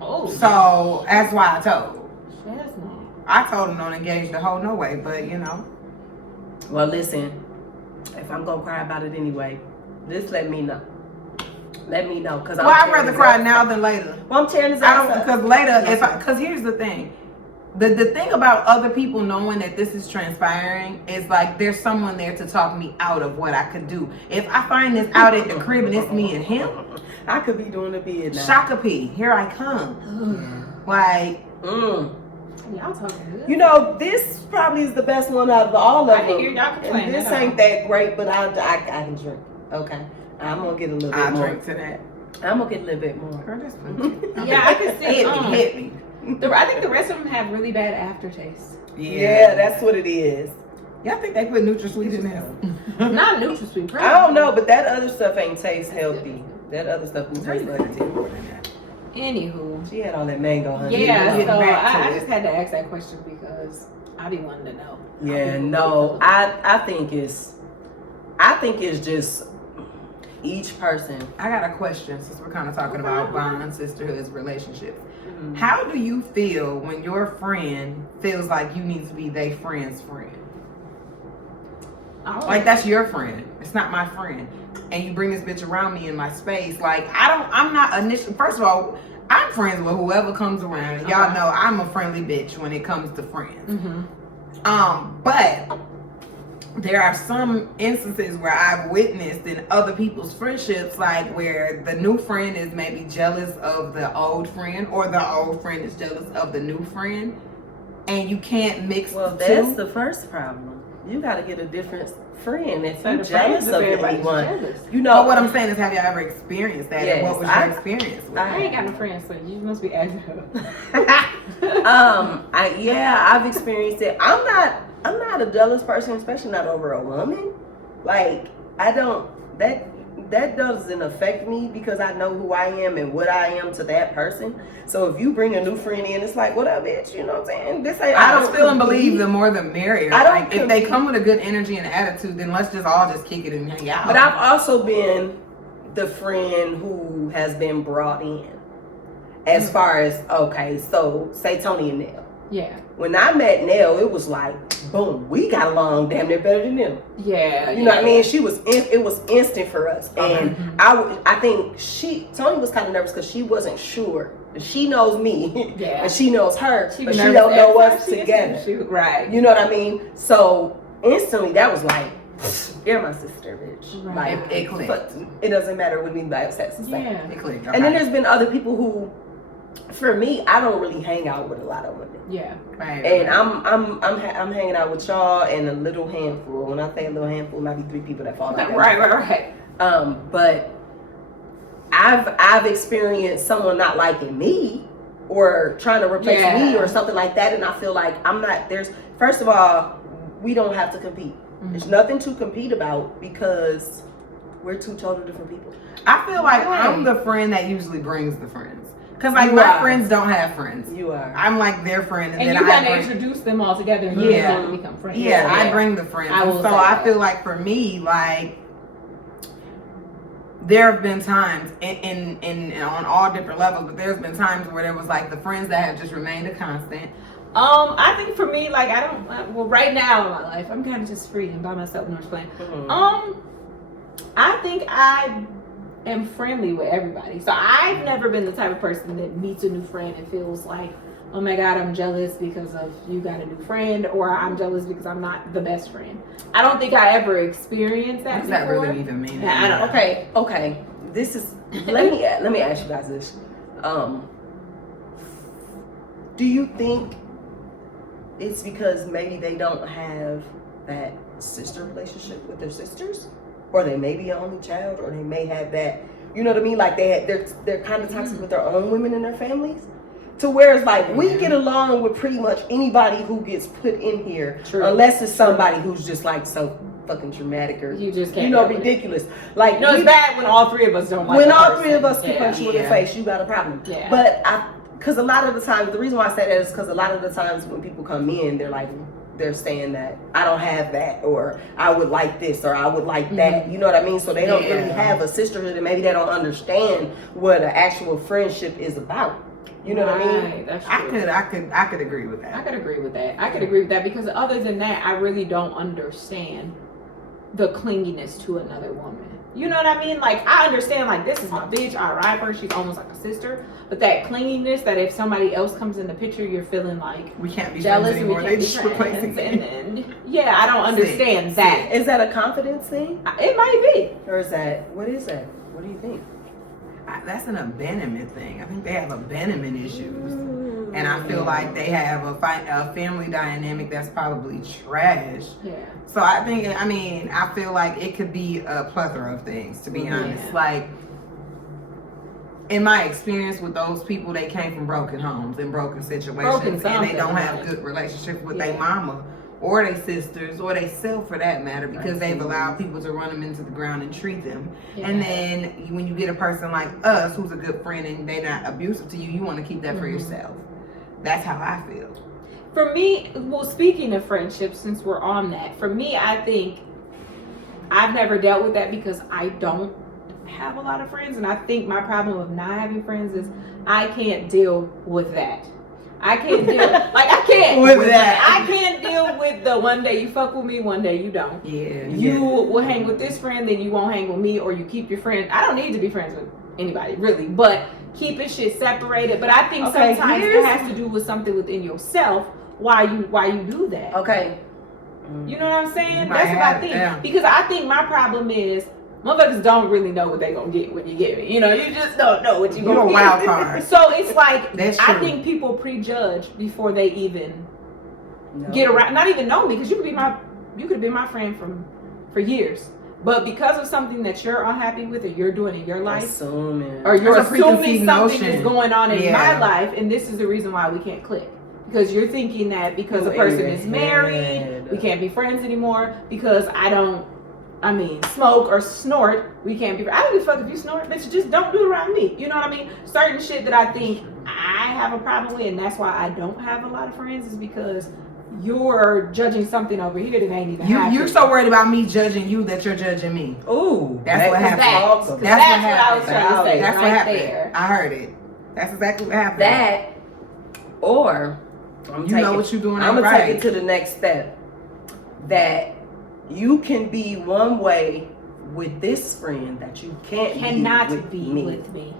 Oh. So that's why I told. Chestnut. I told him don't engage the whole no way, but you know. Well, listen, if I'm gonna cry about it anyway, just let me know. Let me know, cause Well, I'd rather cry now than later. Well, I'm tearing his I ass don't up. because later because here's the thing. The thing about other people knowing that this is transpiring is like there's someone there to talk me out of what I could do. If I find this out at the crib and it's me and him, I could be doing a bid now. Shaka P, here I come. Like, Y'all talking good. You know, this probably is the best one out of all of I them. didn't hear y'all complain And this at all. ain't that great, but I can drink. Okay, I'm gonna get a little bit I more. drink to that. I'm gonna get a little bit more. Girl, just Yeah, I can see. hit me. I think the rest of them have really bad aftertaste. Yeah, that's what it is. Y'all think they put NutraSweet in this? Not NutraSweet. I don't know, but that other stuff ain't taste healthy. That other stuff don't taste healthy. Anywho. She had all that mango, honey. Yeah, Getting so back to I it. just had to ask that question because I be wanting to know. Yeah, no, I think it's just each person. I got a question since we're kind of talking about bonds, sisterhoods, relationships. Mm-hmm. How do you feel when your friend feels like you need to be their friend's friend? Like that's your friend. It's not my friend. And you bring this bitch around me in my space. Like I'm not initially, first of all, I'm friends with whoever comes around. Y'all know I'm a friendly bitch when it comes to friends. But there are some instances where I've witnessed in other people's friendships, like where the new friend is maybe jealous of the old friend, or the old friend is jealous of the new friend, and you can't mix Well, the that's two. the first problem. You got to get a different friend if So you're the jealous friends of of everybody's anyone. jealous. You know But what I'm saying is, have y'all ever experienced that? Yes, and what was your experience with I it? ain't got no friends, so you must be asking her. I've experienced it. I'm not a jealous person, especially not over a woman. Like I don't that doesn't affect me because I know who I am and what I am to that person. So if you bring a new friend in, it's like, what up, bitch? You know what I'm saying? This ain't. I don't feel and believe the more the merrier. I don't Like if they come with a good energy and attitude, then let's just all just kick it and hang out. But I've also been the friend who has been brought in. As far as, okay, so say Tony and Nell. Yeah. When I met Nell, it was like, boom, we got along damn near better than them. Yeah. You know what I mean? It was instant for us. And I think Tony was kind of nervous because she wasn't sure. She knows me, Yeah. and she knows her, She but was she nervous don't know every us time she together. introduced you. Right. You know what I mean? So instantly, that was like, you're my sister, bitch. Right. Like It clicked. but it doesn't matter what anybody else has to say. Yeah. It clicked. And then there's been other people who, for me, I don't really hang out with a lot of women. Yeah. right, And I'm hanging out with y'all and a little handful. When I say a little handful, it might be 3 people that fall out. Right. But I've experienced someone not liking me or trying to replace me or something like that, and I feel like first of all, we don't have to compete. There's nothing to compete about because we're 2 totally different people. I feel like I'm the friend that usually brings the friends. Because like my friends don't have friends. You are. I'm like their friend, and And then you I gotta bring, introduce them all together and Yeah. you have to become friends. yeah, I bring the friends. I will So say I that. feel like for me, like there have been times in on all different levels, but there's been times where there was like the friends that have just remained a constant. I think for me, like right now in my life, I'm kind of just free and by myself and I'm playing. I think I am friendly with everybody. So I've never been the type of person that meets a new friend and feels like, oh my God, I'm jealous because of you got a new friend, or I'm jealous because I'm not the best friend. I don't think I ever experienced that What does that before. really even mean? Yeah, I don't. Okay. This is let me ask you guys this. Do you think it's because maybe they don't have that sister relationship with their sisters, or they may be an only child, or they may have that, you know what I mean? Like they're kind of toxic with their own women in their families, to where it's like we get along with pretty much anybody who gets put in here, unless it's somebody who's just like so fucking dramatic or You just can't you know deal with ridiculous. Like No, it's bad when all 3 of us don't like when the all person. 3 of us can Yeah. punch you in the face, you got a problem. Yeah. But because a lot of the times, the reason why I say that is because a lot of the times when people come in, they're saying that I don't have that, or I would like this, or I would like that. You know what I mean? So they don't really have a sisterhood, and maybe they don't understand what an actual friendship is about. You know what I mean? That's true. I could agree with that. I could agree with that. I could agree with that because other than that, I really don't understand the clinginess to another woman. You know what I mean? Like, I understand, like, this is my bitch, I ride her, she's almost like a sister. But that clinginess, that if somebody else comes in the picture, you're feeling like we can't be jealous friends anymore. and we can't They just be replacing friends. me. And then, yeah, I don't understand that. Is that a confidence thing? It might be. Or is that, what is that? What do you think? That's an abandonment thing. I think they have abandonment issues. And I feel like they have a family dynamic that's probably trash. Yeah. So I feel like it could be a plethora of things, to be honest. Like, in my experience with those people, they came from broken homes and broken situations, and they don't have good relationships with their mama or their sisters or they self, for that matter, because they've allowed people to run them into the ground and treat them. And then when you get a person like us who's a good friend and they're not abusive to you, you want to keep that for yourself. That's how I feel. For me, well, speaking of friendships, since we're on that, for me, I think I've never dealt with that because I don't have a lot of friends. And I think my problem of not having friends is I can't deal with that. I can't deal, I can't with that. I can't deal with the one day you fuck with me, one day you don't. Yeah. You will hang with this friend, then you won't hang with me, or you keep your friend. I don't need to be friends with anybody, really, but keeping shit separated. But I think sometimes it has to do with something within yourself why you do that. Okay. You know what I'm saying? You That's might what I have- think. yeah. Because I think my problem is motherfuckers don't really know what they gonna get when you get me. You know, you just don't know what You're gonna a get. wild card. So it's like That's I true. think people prejudge before they even get around, not even know me, because you could have been my friend for years. But because of something that you're unhappy with or you're doing in your life, Assuming. or you're That's a assuming preconceived something notion. is going on in Yeah. my life, and this is the reason why we can't click. Because you're thinking that because a person is married, we can't be friends anymore. Because smoke or snort, we can't be. I don't give a fuck if you snort, bitch. Just don't do it around me. You know what I mean? Certain shit that I think I have a problem with, and that's why I don't have a lot of friends, is because you're judging something over here that ain't even happening. You're so worried about me judging you that you're judging me. Ooh, That's what happened. That's That's what what I was trying to say. That's right what happened. there. I heard it. That's exactly what happened. That, or know what you're doing. I'm gonna right. take it to the next step. That you can be one way with this friend that you Cannot be with me.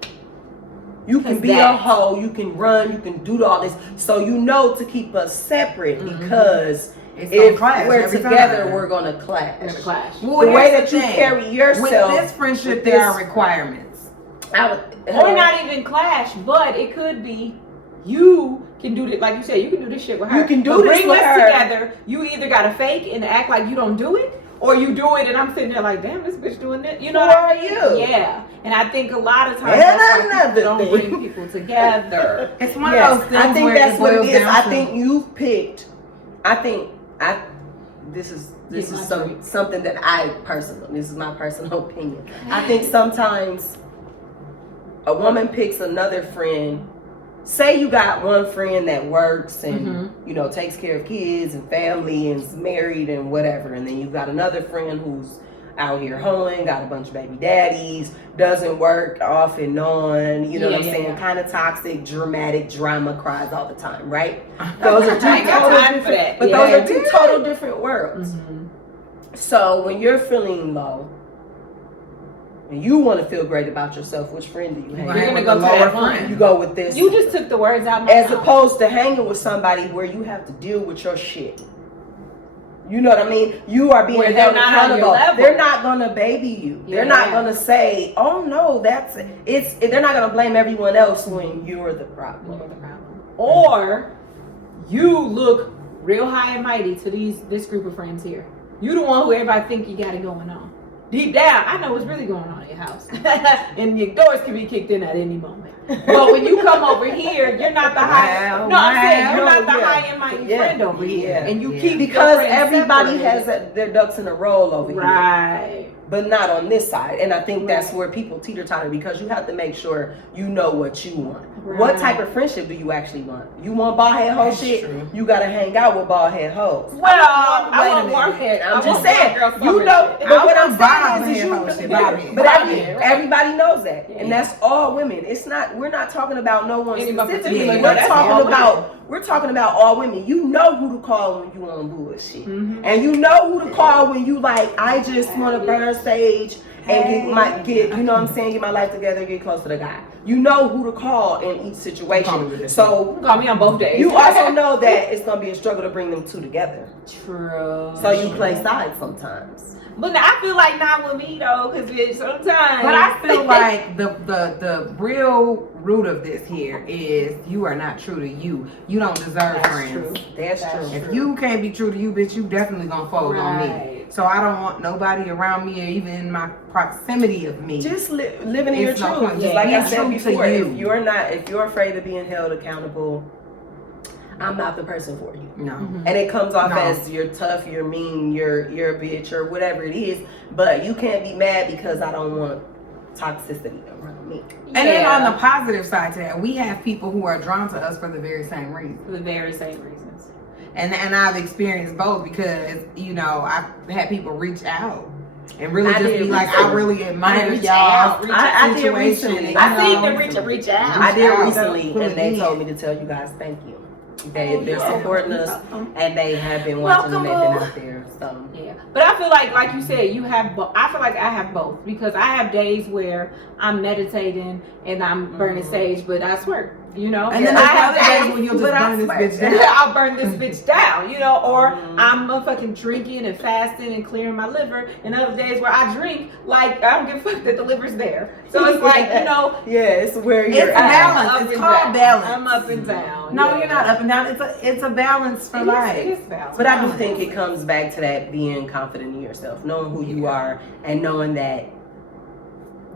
You can be a hoe, you can run, you can do all this. So you know to keep us separate because It's if gonna clash we're every together, time. we're gonna clash. We're gonna clash. Well, The way here's that the you thing. carry yourself. With this friendship, with there this- are requirements. Or not even clash, but it could be you can do this, like you said, you can do this shit with her. You can do But this bring with us her. together. You either gotta fake and act like you don't do it, or you do it and I'm sitting there like, damn, this bitch doing this. You know Who what I are mean? you? Yeah. And I think a lot of times And that's why another people don't thing. bring people together. It's one Yes, of those things I think where that's what it boils is. down I to- think you've picked. This is Get my drink. something that this is my personal opinion. I think sometimes a woman picks another friend. Say you got one friend that works and takes care of kids and family and is married and whatever, and then you've got another friend who's out here hoeing, got a bunch of baby daddies, doesn't work off and on, you know what I'm saying? Kind of toxic, dramatic, drama, cries all the time, right? Those are I ain't got time for that. But Yeah. those are two total different worlds. So when you're feeling low and you want to feel great about yourself, which friend do you hang You're with? gonna go to that one. You go with this. You just took the words out my As mouth. opposed to hanging with somebody where you have to deal with your shit. You know what I mean? You are being Where they're held not on your accountable. level. They're not gonna baby you. They're not gonna say, "Oh no, They're not gonna blame everyone else when you're the problem. Or you look real high and mighty to this group of friends here. You the one who everybody think you got it going on. Deep down, I know what's really going on in your house. And your doors can be kicked in at any moment. But when you come over here, you're not the high. Well, No, I'm saying you're not the yeah. high and mighty friend over here. And you keep Because your friends everybody separated. has their ducks in a row over here. Right. But not on this side. And I think that's where people teeter-totter, because you have to make sure you know what you want. Right. What type of friendship do you actually want? You want bald head hoe That's shit? true. You gotta hang out with bald head hoes. Well, I Wait a want minute. more head. I'm I just want saying, more girl you summer know, shit. but what I'm saying that is you know, but everybody knows that, and that's all women. It's not. We're not talking about no one specifically. We're talking about all women. You know who to call when you on bullshit, and you know who to call when you like. I just want to burn sage and get you know what I'm saying, get my life together, get close to the guy. You know who to call in each situation. So call me on both days. You also know that it's gonna be a struggle to bring them two together. True. So you play sides sometimes. But I feel like not with me though, because sometimes. But I feel like the real root of this here is you are not true to you. You don't deserve friends. True. That's true. If you can't be true to you, bitch, you definitely gonna fold on me. So I don't want nobody around me or even in my proximity of me. Just living in your truth. Just like I said before, if you're afraid of being held accountable, I'm not the person for you. No. And it comes off as you're tough, you're mean, you're a bitch or whatever it is. But you can't be mad because I don't want toxicity around me. And then on the positive side to that, we have people who are drawn to us for the very same reason. For the very same reasons. And I've experienced both because, you know, I've had people reach out and really just be like, I really admire y'all. I did recently. I seen them reach out. I did recently, and they told me to tell you guys thank you. They're supporting us, and they have been watching them. They've been out there. So yeah, but I feel like you said, you have. I feel like I have both because I have days where I'm meditating and I'm burning sage, but I swear. You know, and then I have days when you'll just burn this bitch down. I'll burn this bitch down, you know, or I'm fucking drinking and fasting and clearing my liver, and other days where I drink, like I don't give a fuck that the liver's there. So it's like, you know, it's where you're it's a balance. It's called balance. I'm up and down. No, you're not up and down. It's a balance for life. It is balance. But I do think it comes back to that being confident in yourself, knowing who you are, and knowing that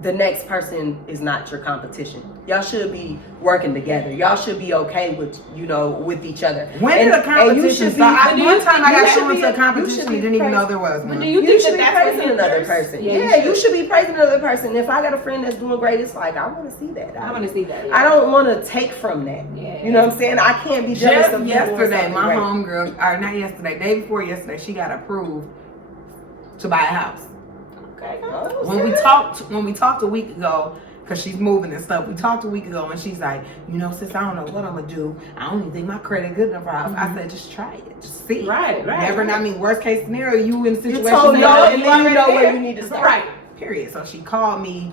the next person is not your competition. Y'all should be working together. Y'all should be okay with, you know, with each other. When did the competition start? One time I got into a competition and didn't even know there was one. Do you think should be that's praising another person? Yeah, you should be praising another person. If I got a friend that's doing great, it's like, I want to see that. I want to see that. Yeah. I don't want to take from that. Yeah. You know what I'm saying? I can't be jealous of yesterday, my homegirl, or not yesterday, day before yesterday, she got approved to buy a house. Okay. When we talked a week ago, because she's moving and stuff, we talked a week ago and she's like, you know, sis, I don't know what I'm gonna do. I don't even think my credit good enough for a house. I said, just try it, just see. Right. I mean, worst case scenario, you in a situation and then you know where you need to start. Right. Period. So she called me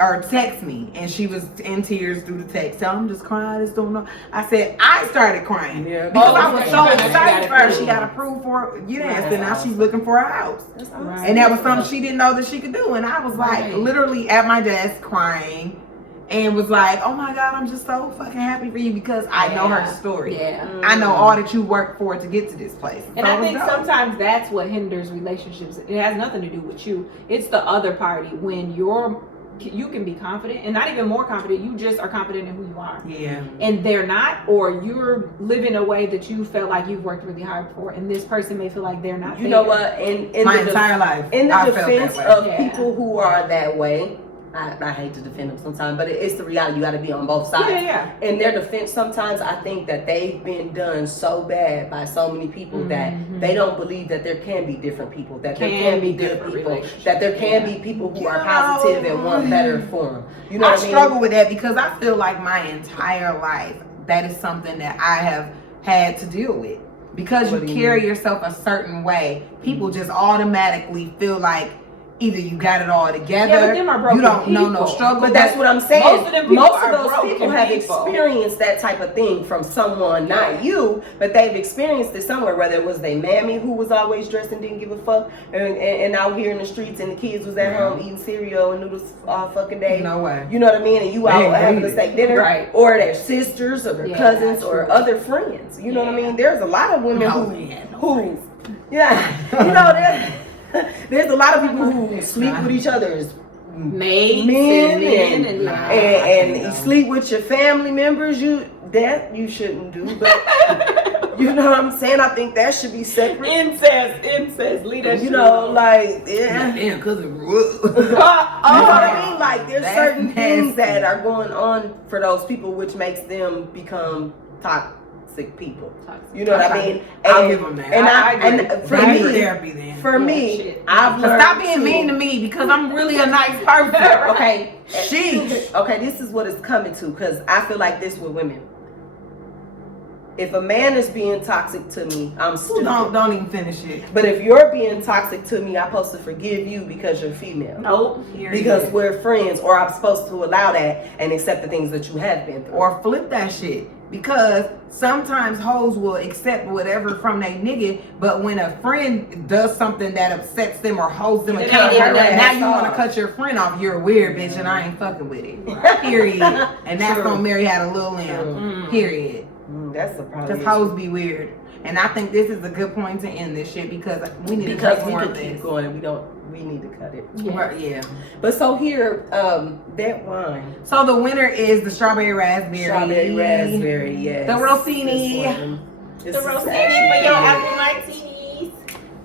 or text me, and she was in tears through the text. So I'm just crying. I just don't know. I said I started crying because I was so excited for her. She got approved for and now she's looking for a house. Right. And that was something she didn't know that she could do. And I was like literally at my desk crying. And was like, oh my God, I'm just so fucking happy for you because I know her story. Yeah. I know all that you worked for to get to this place. And I think sometimes that's what hinders relationships. It has nothing to do with you. It's the other party when you can be confident and not even more confident. You just are confident in who you are. Yeah. And they're not, or you're living a way that you felt like you've worked really hard for, and this person may feel like they're not. You know what? In my entire life, in the defense of people who are that way. I hate to defend them sometimes, but it's the reality. You got to be on both sides. Yeah. In their defense, sometimes I think that they've been done so bad by so many people that they don't believe that there can be different people, that there can be good people, that there can be people who are positive and want better for them. You know what I mean? struggle with that because I feel like my entire life, that is something that I have had to deal with. Because you carry yourself a certain way, people just automatically feel like either you got it all together, you don't know no struggle. But that's what I'm saying. Most of those people have experienced that type of thing from someone, not you, but they've experienced it somewhere, whether it was their mammy who was always dressed and didn't give a fuck and out here in the streets, and the kids was at home eating cereal and noodles all fucking day. No way. You know what I mean? And you out having to steak dinner. Right. Or their sisters or their cousins or other friends. You know what I mean? There's a lot of women who you know, there's a lot of people who sleep with each other's men and sleep with your family members. You shouldn't do, but you know what I'm saying? I think that should be separate. Incest, leave that. You know, like damn, cause of you know what I mean? Like there's certain things that are going on for those people, which makes them become toxic. toxic people. You know what I mean? I'll give them that. And for Maybe me, therapy then. for me, shit. I've So learned stop being to- mean to me because I'm really a nice person. Okay, Sheesh. okay, this is what it's coming to because I feel like this with women. If a man is being toxic to me, I'm stupid. Don't even finish it. But if you're being toxic to me, I'm supposed to forgive you because you're female. Nope. Because we're friends, or I'm supposed to allow that and accept the things that you have been through. Or flip that shit. Because sometimes hoes will accept whatever from their nigga, but when a friend does something that upsets them or holds them It accountable, ain't even now that you want to off. cut your friend off. You're a weird bitch and I ain't fucking with it. Period. And that's True. on Mary Had a Little Lamb. Mm. Period. That's the problem. Because hoes be weird. And I think this is a good point to end this shit because we need to Because take we more can of keep this. going. We need to cut it. Right, yeah. But so here, that wine. So the winner is the strawberry raspberry. Strawberry raspberry, yes. The Rossini. This one. The This is roasting actually for your good. apple martinis.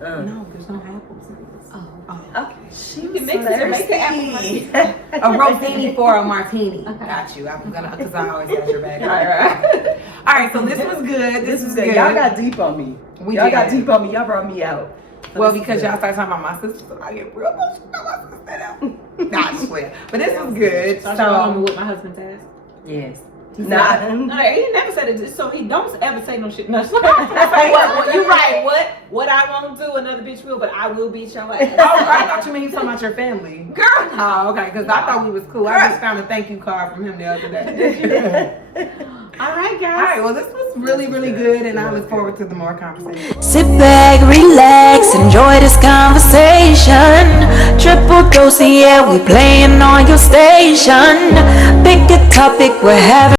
No, there's no apples in this. Oh. Okay. She You can mix it and make the apple A Rossini for a martini. Okay. Got you. I'm gonna, because I always got your back. Right. All right. So this was good. This was good. Y'all got deep on me. We Y'all did. got deep on me. Y'all brought me out. So Well, this is because good. y'all started talking about my sister, so I get real emotional about my sister now. Nah, I swear. But this was good. So I should go home So and whip my husband's ass. Yes. No, Nah. he never said it. So he don't ever say no shit. No, what, you right. What I won't do, another bitch will, but I will beat your ass. oh, I thought you meant you talking about your family. Girl. Oh, okay. Because I thought we was cool. I just found a thank you card from him the other day. All right, All guys. right. Well, this was really, really good, and I look forward to the more conversation. Sit back, relax, enjoy this conversation. Triple dose, yeah, we playing on your station. Pick a topic, we're having